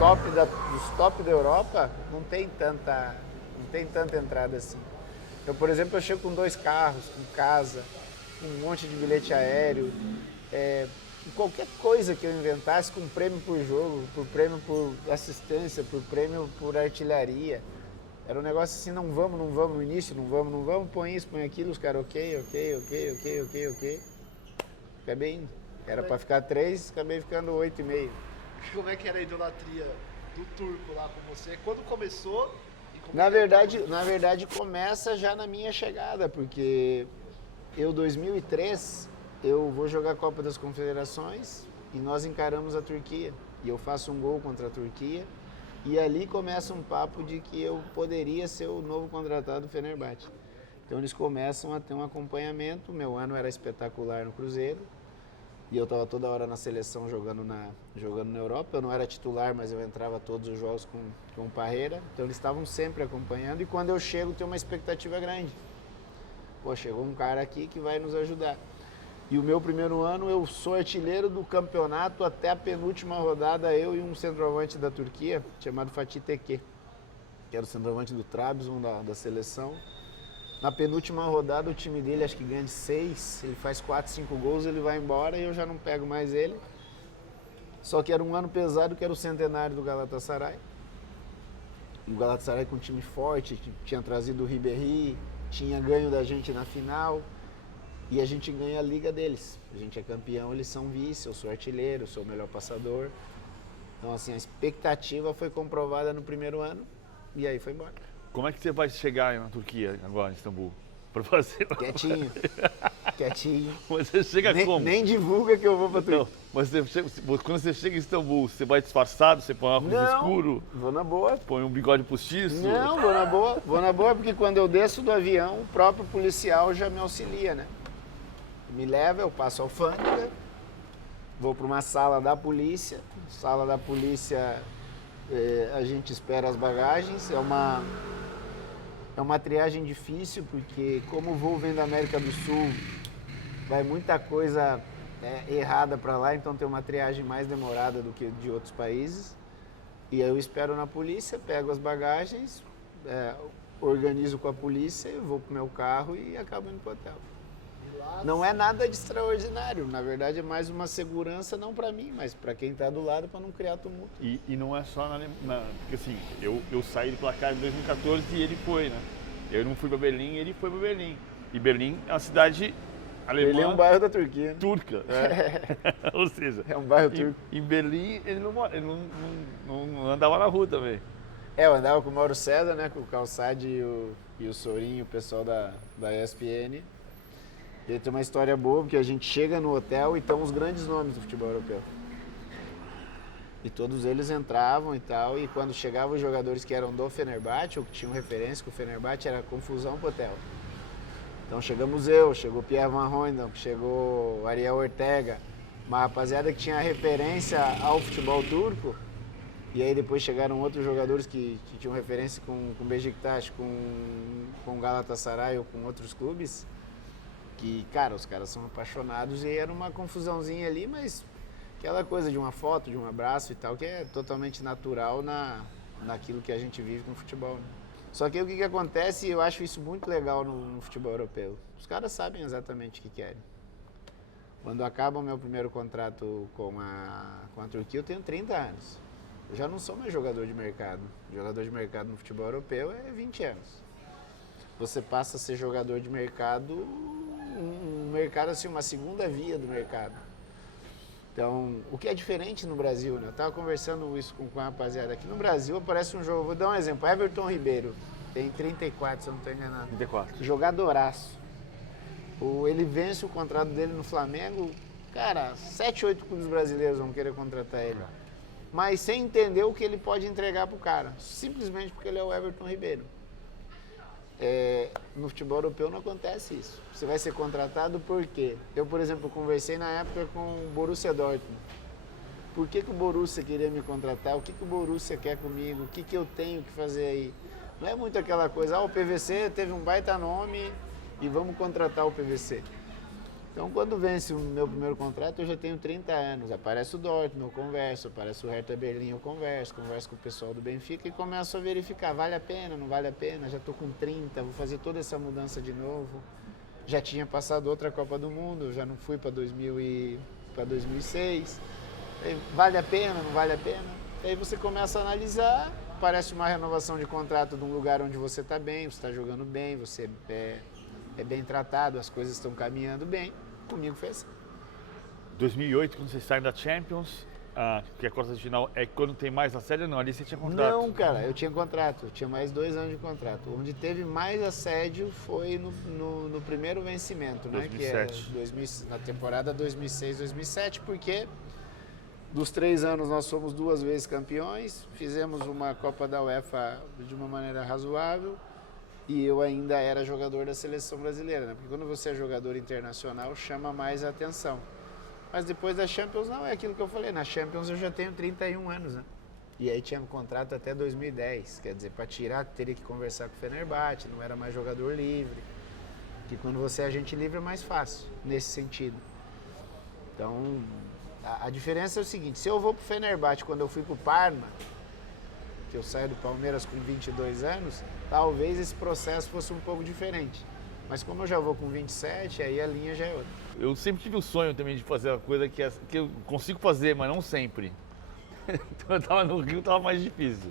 dos top da Europa, não tem tanta entrada assim. Eu, por exemplo, eu chego com 2 carros, com casa, com um monte de bilhete aéreo. Qualquer coisa que eu inventasse com prêmio por jogo, por prêmio por assistência, por prêmio por artilharia. Era um negócio assim, não vamos no início, não vamos, põe isso, põe aquilo, os caras ok. Acabei indo. Era para ficar 3, acabei ficando 8,5. Como é que era a idolatria do turco lá com você? Quando começou? Na verdade, começa já na minha chegada, porque eu, 2003, eu vou jogar a Copa das Confederações e nós encaramos a Turquia. E eu faço um gol contra a Turquia. E ali começa um papo de que eu poderia ser o novo contratado do Fenerbahçe. Então eles começam a ter um acompanhamento. Meu ano era espetacular no Cruzeiro. E eu estava toda hora na seleção jogando na Europa. Eu não era titular, mas eu entrava todos os jogos com o Parreira. Então eles estavam sempre acompanhando. E quando eu chego, tem uma expectativa grande. Pô, chegou um cara aqui que vai nos ajudar. E o meu primeiro ano, eu sou artilheiro do campeonato até a penúltima rodada, eu e um centroavante da Turquia, chamado Fatih Tekke, que era o centroavante do Trabzon, da seleção. Na penúltima rodada, o time dele acho que ganha de 6, ele faz 4, 5 gols, ele vai embora e eu já não pego mais ele. Só que era um ano pesado, que era o centenário do Galatasaray. E o Galatasaray com um time forte, tinha trazido o Ribéry, tinha ganho da gente na final. E a gente ganha a liga deles. A gente é campeão, eles são vice, eu sou artilheiro, eu sou o melhor passador. Então, assim, a expectativa foi comprovada no primeiro ano e aí foi embora. Como é que você vai chegar na Turquia agora, em Istambul? Para fazer... Quietinho. Mas você chega como? Nem divulga que eu vou pra Turquia. Não, mas quando você chega em Istambul, você vai disfarçado, você põe um óculos escuro? Vou na boa. Põe um bigode postiço? Não, vou na boa porque quando eu desço do avião, o próprio policial já me auxilia, né? Me leva, eu passo a alfândega, vou para uma sala da polícia. Sala da polícia, a gente espera as bagagens. É uma triagem difícil, porque como o voo vem da América do Sul, vai muita coisa errada para lá, então tem uma triagem mais demorada do que de outros países. E aí eu espero na polícia, pego as bagagens, organizo com a polícia, eu vou pro meu carro e acabo indo pro hotel. Não é nada de extraordinário, na verdade é mais uma segurança, não para mim, mas para quem está do lado, para não criar tumulto. E não é só porque assim, eu saí do placar em 2014 e ele foi, né? Eu não fui para Berlim, ele foi para Berlim. E Berlim é uma cidade alemã. Ele é um bairro da Turquia. Né? Turca. É. Ou seja, É um bairro turco. em Berlim ele não andava na rua também. Eu andava com o Mauro César, né? Com o Calçade e o Sorinho, o pessoal da ESPN. Ele tem uma história boa, porque a gente chega no hotel e estão os grandes nomes do futebol europeu. E todos eles entravam e tal, e quando chegavam os jogadores que eram do Fenerbahçe, ou que tinham referência com o Fenerbahçe, era confusão pro hotel. Então chegamos chegou Pierre Van Hooijdonk, chegou Ariel Ortega, uma rapaziada que tinha referência ao futebol turco, e aí depois chegaram outros jogadores que tinham referência com Beşiktaş, com Galatasaray ou com outros clubes, que, cara, os caras são apaixonados e era uma confusãozinha ali, mas aquela coisa de uma foto, de um abraço e tal, que é totalmente natural naquilo que a gente vive com o futebol. Né? Só que o que acontece, e eu acho isso muito legal no futebol europeu, os caras sabem exatamente o que querem. Quando acaba o meu primeiro contrato com a Turquia, eu tenho 30 anos. Eu já não sou mais jogador de mercado. Jogador de mercado no futebol europeu é 20 anos. Você passa a ser jogador de mercado, um mercado assim, uma segunda via do mercado. Então, o que é diferente no Brasil, né? Eu estava conversando isso com a rapaziada aqui. No Brasil aparece um jogo, vou dar um exemplo, Everton Ribeiro, tem 34, se eu não estou enganado. 34. Jogadoraço. Ele vence o contrato dele no Flamengo, cara, 7, 8 clubes brasileiros vão querer contratar ele. Mas sem entender o que ele pode entregar pro cara, simplesmente porque ele é o Everton Ribeiro. No futebol europeu não acontece isso. Você vai ser contratado por quê? Eu, por exemplo, conversei na época com o Borussia Dortmund. Por que o Borussia queria me contratar? O que o Borussia quer comigo? O que eu tenho que fazer aí? Não é muito aquela coisa, o PVC teve um baita nome e vamos contratar o PVC. Então, quando vence o meu primeiro contrato, eu já tenho 30 anos. Aparece o Dortmund, eu converso. Aparece o Hertha Berlim, eu converso com o pessoal do Benfica e começo a verificar. Vale a pena, não vale a pena? Já estou com 30, vou fazer toda essa mudança de novo. Já tinha passado outra Copa do Mundo, já não fui para 2006. Vale a pena, não vale a pena? Aí você começa a analisar, parece uma renovação de contrato de um lugar onde você está bem, você está jogando bem, você é bem tratado, as coisas estão caminhando bem. Comigo foi assim. 2008, quando você sai da Champions, que a quarta de final é quando tem mais assédio, não, ali você tinha contrato. Não, cara, eu tinha contrato, eu tinha mais 2 anos de contrato. Onde teve mais assédio foi no primeiro vencimento, 2007. Né? Que é na temporada 2006-2007, porque dos 3 anos nós fomos 2 vezes campeões, fizemos uma Copa da UEFA de uma maneira razoável, e eu ainda era jogador da seleção brasileira, né? Porque quando você é jogador internacional, chama mais a atenção. Mas depois da Champions, não é aquilo que eu falei. Na Champions eu já tenho 31 anos, né? E aí tinha um contrato até 2010. Quer dizer, para tirar, teria que conversar com o Fenerbahçe, não era mais jogador livre. Que quando você é agente livre é mais fácil, nesse sentido. Então, a diferença é o seguinte, se eu vou pro Fenerbahçe quando eu fui pro Parma, que eu saio do Palmeiras com 22 anos, talvez esse processo fosse um pouco diferente. Mas como eu já vou com 27, aí a linha já é outra. Eu sempre tive o sonho também de fazer uma coisa que eu consigo fazer, mas não sempre. Então eu tava no Rio, tava mais difícil.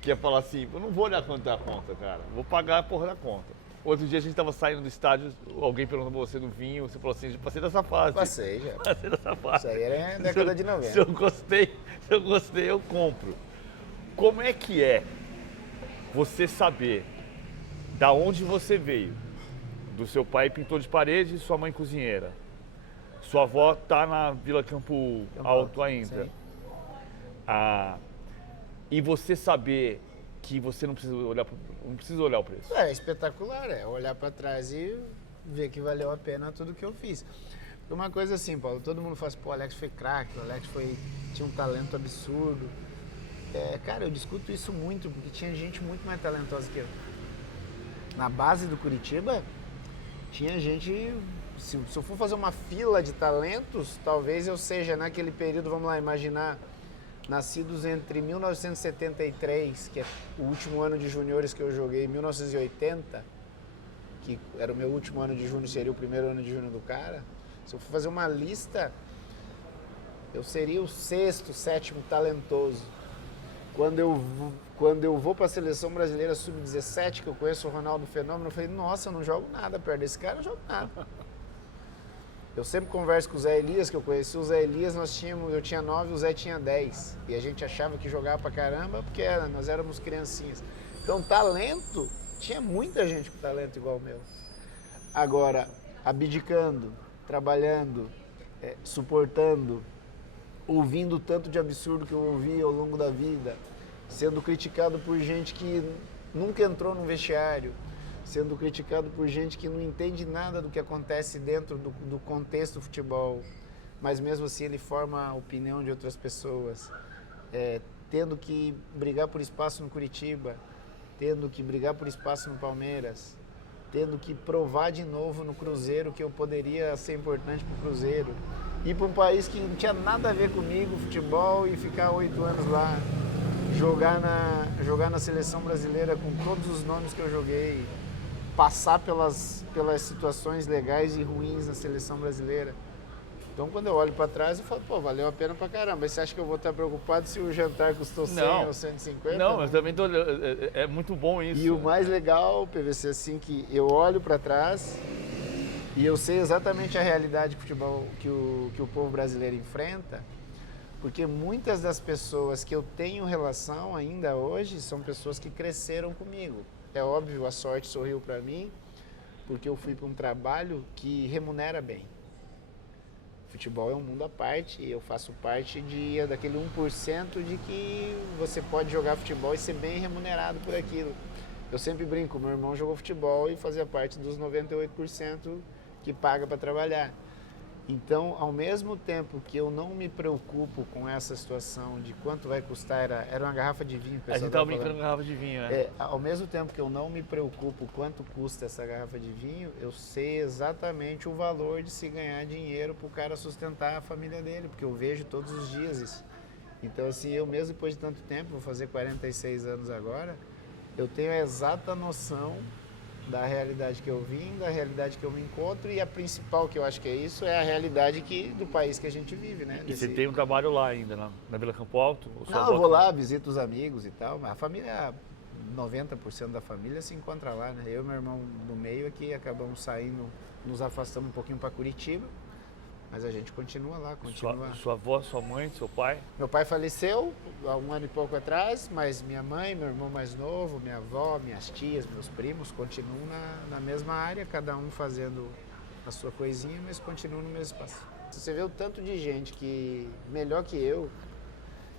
Que é falar assim, eu não vou olhar quanto é a conta, cara. Vou pagar a porra da conta. Outro dia a gente tava saindo do estádio, alguém perguntou pra você do vinho, você falou assim, passei dessa fase. Passei já. Passei dessa fase. Isso aí era década de 90. Se eu gostei, eu compro. Como é que é você saber da onde você veio? Do seu pai pintor de parede e sua mãe cozinheira. Sua avó tá na Vila Campo Alto ainda. E você saber que você não precisa olhar o preço. É espetacular, olhar para trás e ver que valeu a pena tudo que eu fiz. Uma coisa assim, Paulo, todo mundo fala assim, pô, o Alex foi craque, o Alex tinha um talento absurdo. Cara, eu discuto isso muito, porque tinha gente muito mais talentosa que eu. Na base do Curitiba, tinha gente, se eu for fazer uma fila de talentos, talvez eu seja naquele período, vamos lá, imaginar, nascidos entre 1973, que é o último ano de juniores que eu joguei, 1980, que era o meu último ano de júnior, seria o primeiro ano de júnior do cara. Se eu for fazer uma lista, eu seria o 6º, 7º talentoso. Quando eu vou para a seleção brasileira sub-17, que eu conheço o Ronaldo Fenômeno, eu falei, nossa, eu não jogo nada perto desse cara, eu não jogo nada. Eu sempre converso com o Zé Elias, que eu conheci o Zé Elias, eu tinha 9 e o Zé tinha 10. E a gente achava que jogava pra caramba porque nós éramos criancinhas. Então, talento, tinha muita gente com talento igual o meu. Agora, abdicando, trabalhando, suportando, ouvindo tanto de absurdo que eu ouvi ao longo da vida, sendo criticado por gente que nunca entrou num vestiário, sendo criticado por gente que não entende nada do que acontece dentro do contexto do futebol, mas mesmo assim ele forma a opinião de outras pessoas, tendo que brigar por espaço no Curitiba, tendo que brigar por espaço no Palmeiras, tendo que provar de novo no Cruzeiro que eu poderia ser importante para o Cruzeiro, ir para um país que não tinha nada a ver comigo, futebol, e ficar 8 anos lá, jogar na seleção brasileira com todos os nomes que eu joguei, passar pelas situações legais e ruins na seleção brasileira. Então, quando eu olho para trás, eu falo, pô, valeu a pena pra caramba. E você acha que eu vou estar preocupado se o jantar custou 100 ou 150? Não, mas também é muito bom isso. E o mais legal, PVC, assim, que eu olho para trás e eu sei exatamente a realidade de futebol que o povo brasileiro enfrenta, porque muitas das pessoas que eu tenho relação ainda hoje são pessoas que cresceram comigo. É óbvio, a sorte sorriu para mim, porque eu fui para um trabalho que remunera bem. Futebol é um mundo à parte e eu faço parte daquele 1% de que você pode jogar futebol e ser bem remunerado por aquilo. Eu sempre brinco, meu irmão jogou futebol e fazia parte dos 98% que paga para trabalhar. Então, ao mesmo tempo que eu não me preocupo com essa situação de quanto vai custar, era uma garrafa de vinho, pessoal. A gente estava brincando com garrafa de vinho, né? Ao mesmo tempo que eu não me preocupo quanto custa essa garrafa de vinho, eu sei exatamente o valor de se ganhar dinheiro para o cara sustentar a família dele, porque eu vejo todos os dias isso. Então, assim, eu mesmo depois de tanto tempo, vou fazer 46 anos agora, eu tenho a exata noção da realidade que eu vim, da realidade que eu me encontro, e a principal que eu acho que é isso, é a realidade do país que a gente vive, né? E você tem um trabalho lá ainda, na Vila Campo Alto? Não, eu vou lá, visito os amigos e tal, mas a família, 90% da família se encontra lá, né? Eu e meu irmão no meio aqui acabamos saindo, nos afastamos um pouquinho para Curitiba, mas a gente continua lá, continua. Sua avó, sua mãe, seu pai? Meu pai faleceu há 1 ano e pouco atrás, mas minha mãe, meu irmão mais novo, minha avó, minhas tias, meus primos continuam na mesma área, cada um fazendo a sua coisinha, mas continuam no mesmo espaço. Você vê o tanto de gente que, melhor que eu,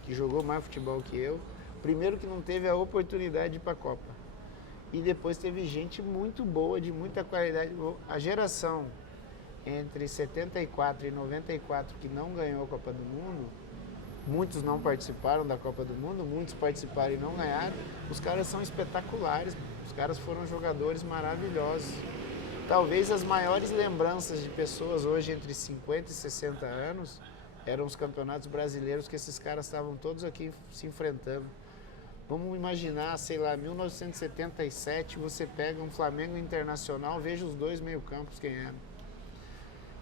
que jogou mais futebol que eu, primeiro que não teve a oportunidade de ir para a Copa, e depois teve gente muito boa, de muita qualidade. A geração entre 74 e 94 que não ganhou a Copa do Mundo, muitos não participaram da Copa do Mundo, muitos participaram e não ganharam, os caras são espetaculares, os caras foram jogadores maravilhosos. Talvez as maiores lembranças de pessoas hoje entre 50 e 60 anos eram os campeonatos brasileiros que esses caras estavam todos aqui se enfrentando. Vamos imaginar, sei lá, 1977, você pega um Flamengo Internacional, veja os dois meio-campos quem eram.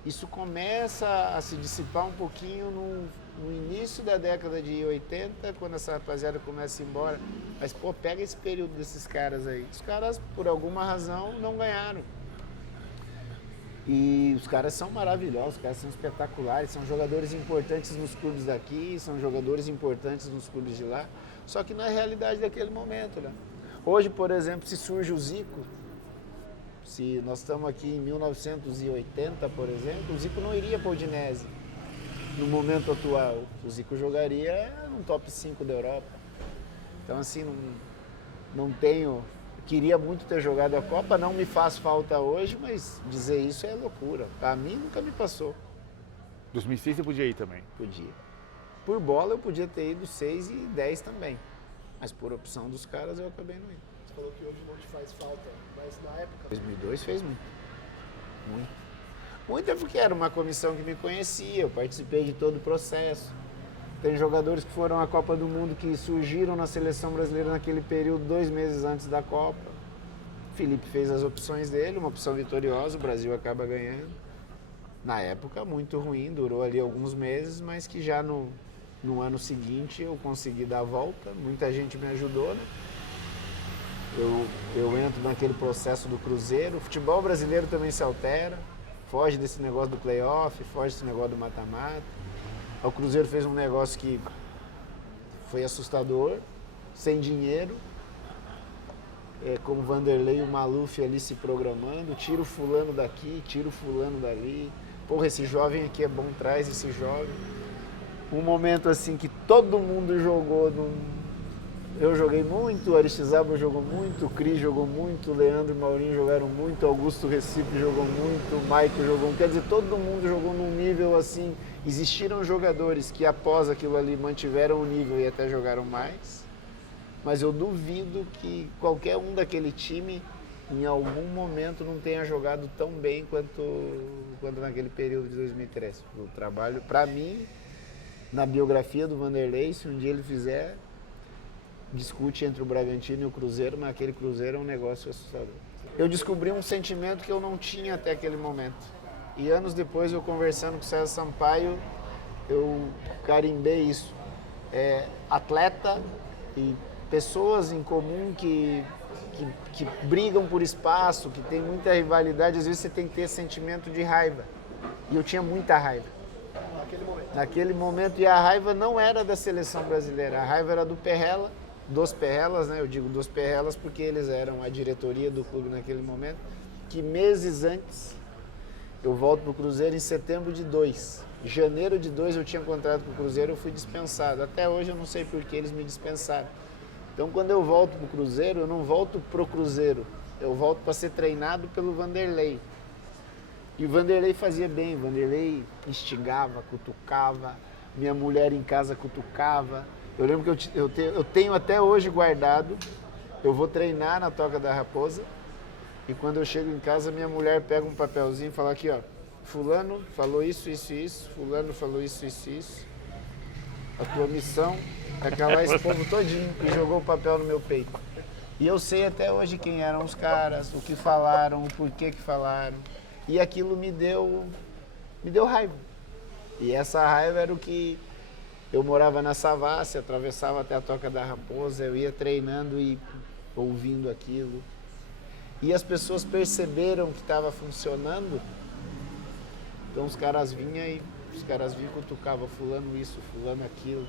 Isso começa a se dissipar um pouquinho no início da década de 80, quando essa rapaziada começa a ir embora. Mas, pô, pega esse período desses caras aí. Os caras, por alguma razão, não ganharam. E os caras são maravilhosos, os caras são espetaculares, são jogadores importantes nos clubes daqui, são jogadores importantes nos clubes de lá. Só que não é a realidade daquele momento, né? Hoje, por exemplo, se surge o Zico, se nós estamos aqui em 1980, por exemplo, o Zico não iria para o Udinese no momento atual. O Zico jogaria no top 5 da Europa. Então, assim, não tenho... Queria muito ter jogado a Copa, não me faz falta hoje, mas dizer isso é loucura. A mim nunca me passou. 2006 você podia ir também? Podia. Por bola eu podia ter ido 6 e 10 também. Mas por opção dos caras eu acabei não indo. Você falou que hoje não te faz falta, mas na época... 2002 fez muito. Muito. Muito é porque era uma comissão que me conhecia, eu participei de todo o processo. Tem jogadores que foram à Copa do Mundo que surgiram na seleção brasileira naquele período, 2 meses antes da Copa. O Felipe fez as opções dele, uma opção vitoriosa, o Brasil acaba ganhando. Na época, muito ruim, durou ali alguns meses, mas que já no No ano seguinte eu consegui dar a volta, muita gente me ajudou, né? Eu entro naquele processo do Cruzeiro, o futebol brasileiro também se altera, foge desse negócio do playoff, foge desse negócio do mata-mata. O Cruzeiro fez um negócio que foi assustador, sem dinheiro, com o Vanderlei e o Maluf ali se programando, tira o fulano daqui, tira o fulano dali, porra, esse jovem aqui é bom, traz esse jovem. Um momento assim que todo mundo jogou, eu joguei muito, o Aristizábal jogou muito, o Cris jogou muito, o Leandro e o Maurinho jogaram muito, o Augusto Recife jogou muito, o Maico jogou muito, quer dizer, todo mundo jogou num nível assim, existiram jogadores que após aquilo ali mantiveram o nível e até jogaram mais, mas eu duvido que qualquer um daquele time em algum momento não tenha jogado tão bem quanto naquele período de 2013. O trabalho, para mim, na biografia do Vanderlei, se um dia ele fizer, discute entre o Bragantino e o Cruzeiro, mas aquele Cruzeiro é um negócio assustador. Eu descobri um sentimento que eu não tinha até aquele momento. E anos depois, eu conversando com o César Sampaio, eu carimbei isso. Atleta e pessoas em comum que brigam por espaço, que tem muita rivalidade, às vezes você tem que ter sentimento de raiva. E eu tinha muita raiva. Naquele momento, e a raiva não era da seleção brasileira, a raiva era do Perrella, dos Perrellas, né? Eu digo dos Perrellas porque eles eram a diretoria do clube naquele momento, que meses antes, eu volto para o Cruzeiro em setembro de 2. Em janeiro de 2 eu tinha contrato com o Cruzeiro, eu fui dispensado. Até hoje eu não sei por que eles me dispensaram. Então quando eu volto para o Cruzeiro, eu não volto pro Cruzeiro, eu volto para ser treinado pelo Vanderlei. E o Vanderlei fazia bem, o Vanderlei instigava, cutucava, minha mulher em casa cutucava. Eu lembro que eu tenho até hoje guardado, eu vou treinar na Toca da Raposa e quando eu chego em casa, minha mulher pega um papelzinho e fala aqui, ó, fulano falou isso, isso e isso, fulano falou isso, isso e isso. A tua missão é calar esse povo todinho e jogou o papel no meu peito. E eu sei até hoje quem eram os caras, o que falaram, o porquê que falaram. E aquilo me deu raiva. E essa raiva era o que eu morava na Savassi, atravessava até a Toca da Raposa, eu ia treinando e ouvindo aquilo. E as pessoas perceberam que estava funcionando, então os caras vinham e cutucavam fulano isso, fulano aquilo.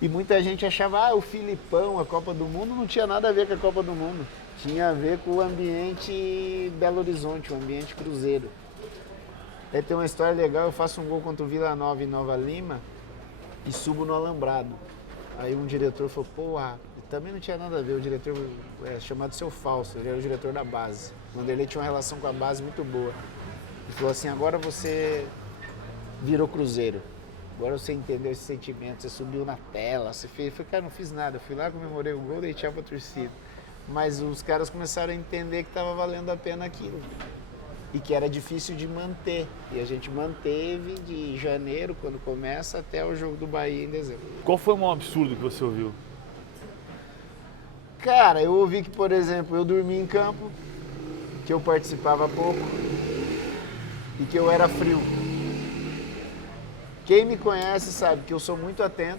E muita gente achava, o Filipão, a Copa do Mundo, não tinha nada a ver com a Copa do Mundo. Tinha a ver com o ambiente Belo Horizonte, o ambiente Cruzeiro. Aí tem uma história legal, eu faço um gol contra o Vila Nova em Nova Lima e subo no alambrado. Aí um diretor falou, também não tinha nada a ver, o diretor chamado Seu Falso, ele era o diretor da base. O Vanderlei tinha uma relação com a base muito boa. Ele falou assim, agora você virou Cruzeiro. Agora você entendeu esse sentimento, você subiu na tela, você fez. Eu falei, cara, não fiz nada, eu fui lá, comemorei o gol, dei tchau pra torcida. Mas os caras começaram a entender que estava valendo a pena aquilo. E que era difícil de manter. E a gente manteve de janeiro, quando começa, até o jogo do Bahia em dezembro. Qual foi o maior absurdo que você ouviu? Cara, eu ouvi que, por exemplo, eu dormi em campo, que eu participava pouco e que eu era frio. Quem me conhece sabe que eu sou muito atento,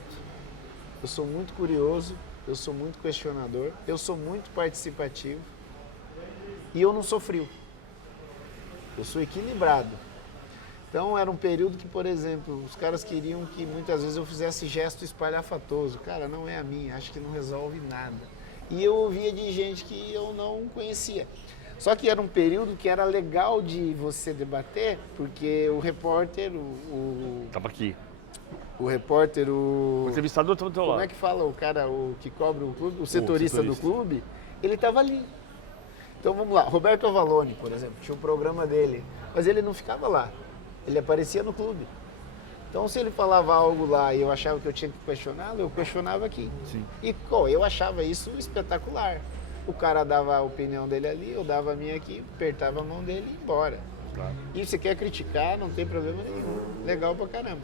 eu sou muito curioso, eu sou muito questionador, eu sou muito participativo e eu não sou frio. Eu sou equilibrado. Então era um período que, por exemplo, os caras queriam que muitas vezes eu fizesse gesto espalhafatoso. Cara, não é a minha, acho que não resolve nada. E eu ouvia de gente que eu não conhecia. Só que era um período que era legal de você debater, porque o repórter, Tava aqui. o repórter, O entrevistador estava do teu lado. como é que fala o cara que cobre o clube, o setorista do clube, ele estava ali. Então vamos lá, Roberto Avalone, por exemplo, tinha um programa dele, mas ele não ficava lá, ele aparecia no clube. Então se ele falava algo lá e eu achava que eu tinha que questioná-lo, eu questionava aqui. Sim. E eu achava isso espetacular. O cara dava a opinião dele ali, eu dava a minha aqui, apertava a mão dele e ia embora. Claro. E você quer criticar, não tem problema nenhum, legal pra caramba.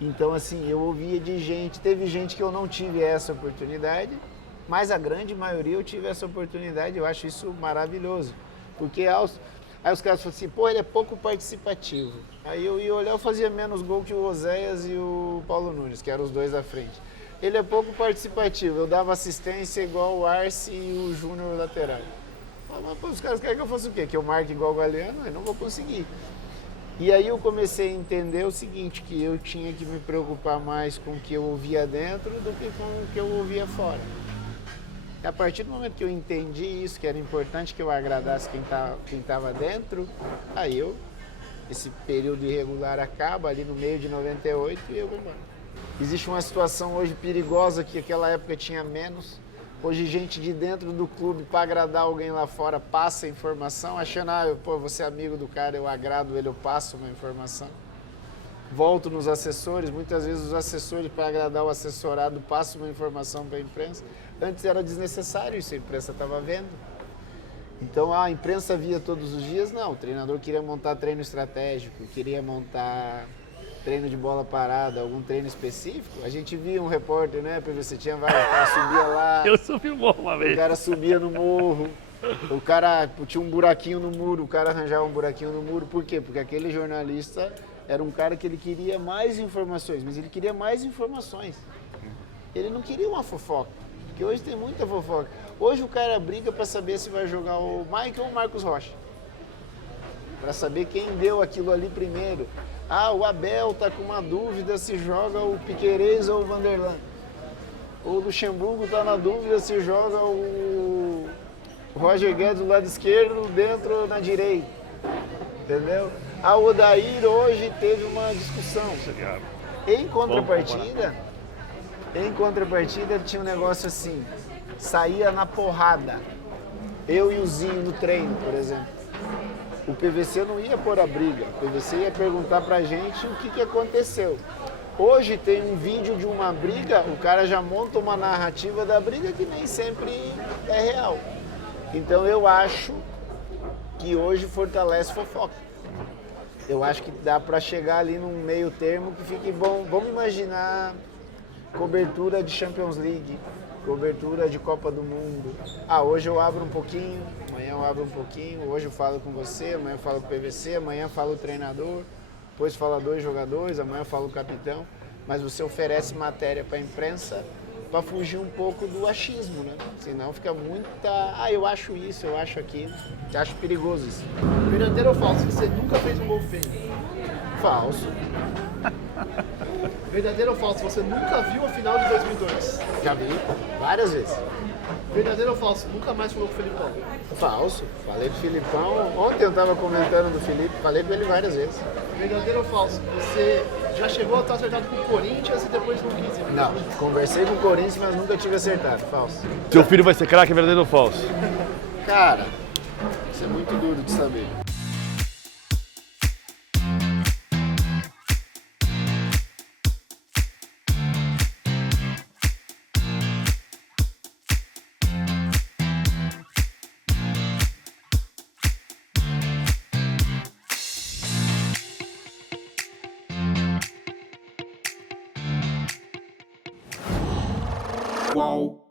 Então assim, eu ouvia de gente, teve gente que eu não tive essa oportunidade, mas a grande maioria eu tive essa oportunidade, eu acho isso maravilhoso. Porque Aí os caras falaram assim, pô, ele é pouco participativo. Aí eu ia olhar, eu fazia menos gol que o Oséias e o Paulo Nunes, que eram os dois da frente. Ele é pouco participativo, eu dava assistência igual o Arce e o Júnior lateral. Mas pô, os caras querem que eu faça o quê? Que eu marque igual o Galeano? Eu não vou conseguir. E aí eu comecei a entender o seguinte, que eu tinha que me preocupar mais com o que eu ouvia dentro do que com o que eu ouvia fora. E a partir do momento que eu entendi isso, que era importante que eu agradasse quem estava dentro, aí esse período irregular acaba ali no meio de 98 e eu vou embora. Existe uma situação hoje perigosa que naquela época tinha menos. Hoje gente de dentro do clube, para agradar alguém lá fora, passa informação, achando, você é amigo do cara, eu agrado ele, eu passo uma informação. Volto nos assessores, muitas vezes os assessores, para agradar o assessorado, passam uma informação para a imprensa. Antes era desnecessário isso, a imprensa estava vendo. Então a imprensa via todos os dias, não, o treinador queria montar treino estratégico, queria montar treino de bola parada, algum treino específico. A gente via um repórter, né, PVC, tinha vários, o cara subia lá. Eu subi o morro uma vez. O cara subia no morro, o cara tinha um buraquinho no muro, o cara arranjava um buraquinho no muro. Por quê? Porque aquele jornalista era um cara que ele queria mais informações, mas ele queria mais informações. Ele não queria uma fofoca, porque hoje tem muita fofoca. Hoje o cara briga para saber se vai jogar o Michael ou o Marcos Rocha. Para saber quem deu aquilo ali primeiro. O Abel tá com uma dúvida se joga o Piquerez ou o Vanderlan. O Luxemburgo tá na dúvida se joga o Roger Guedes do lado esquerdo dentro na direita. Entendeu? O Odair hoje teve uma discussão. Em contrapartida, tinha um negócio assim, saía na porrada. Eu e o Zinho no treino, por exemplo. O PVC não ia pôr a briga, o PVC ia perguntar pra gente o que aconteceu. Hoje tem um vídeo de uma briga, o cara já monta uma narrativa da briga que nem sempre é real. Então eu acho que hoje fortalece fofoca. Eu acho que dá pra chegar ali num meio termo que fique bom. Vamos imaginar cobertura de Champions League, cobertura de Copa do Mundo. Hoje eu abro um pouquinho, amanhã eu abro um pouquinho, hoje eu falo com você, amanhã eu falo com o PVC, amanhã eu falo o treinador, depois fala 2 jogadores, amanhã eu falo o capitão, mas você oferece matéria para a imprensa para fugir um pouco do achismo, né? Senão fica muita, eu acho isso, eu acho aquilo, eu acho perigoso isso. Verdadeiro ou falso? Você nunca fez um gol feio? Falso. Verdadeiro ou falso? Você nunca viu a final de 2002? Já vi, várias vezes. Verdadeiro ou falso? Nunca mais falou com o Felipão? Falso. Falei do Filipão. Ontem eu estava comentando do Felipe, falei com ele várias vezes. Verdadeiro ou falso? Você já chegou a estar acertado com o Corinthians e depois não quis ir? Não, conversei com o Corinthians, mas nunca tive acertado. Falso. Seu filho vai ser craque, é verdadeiro ou falso? Cara, isso é muito duro de saber. Qual?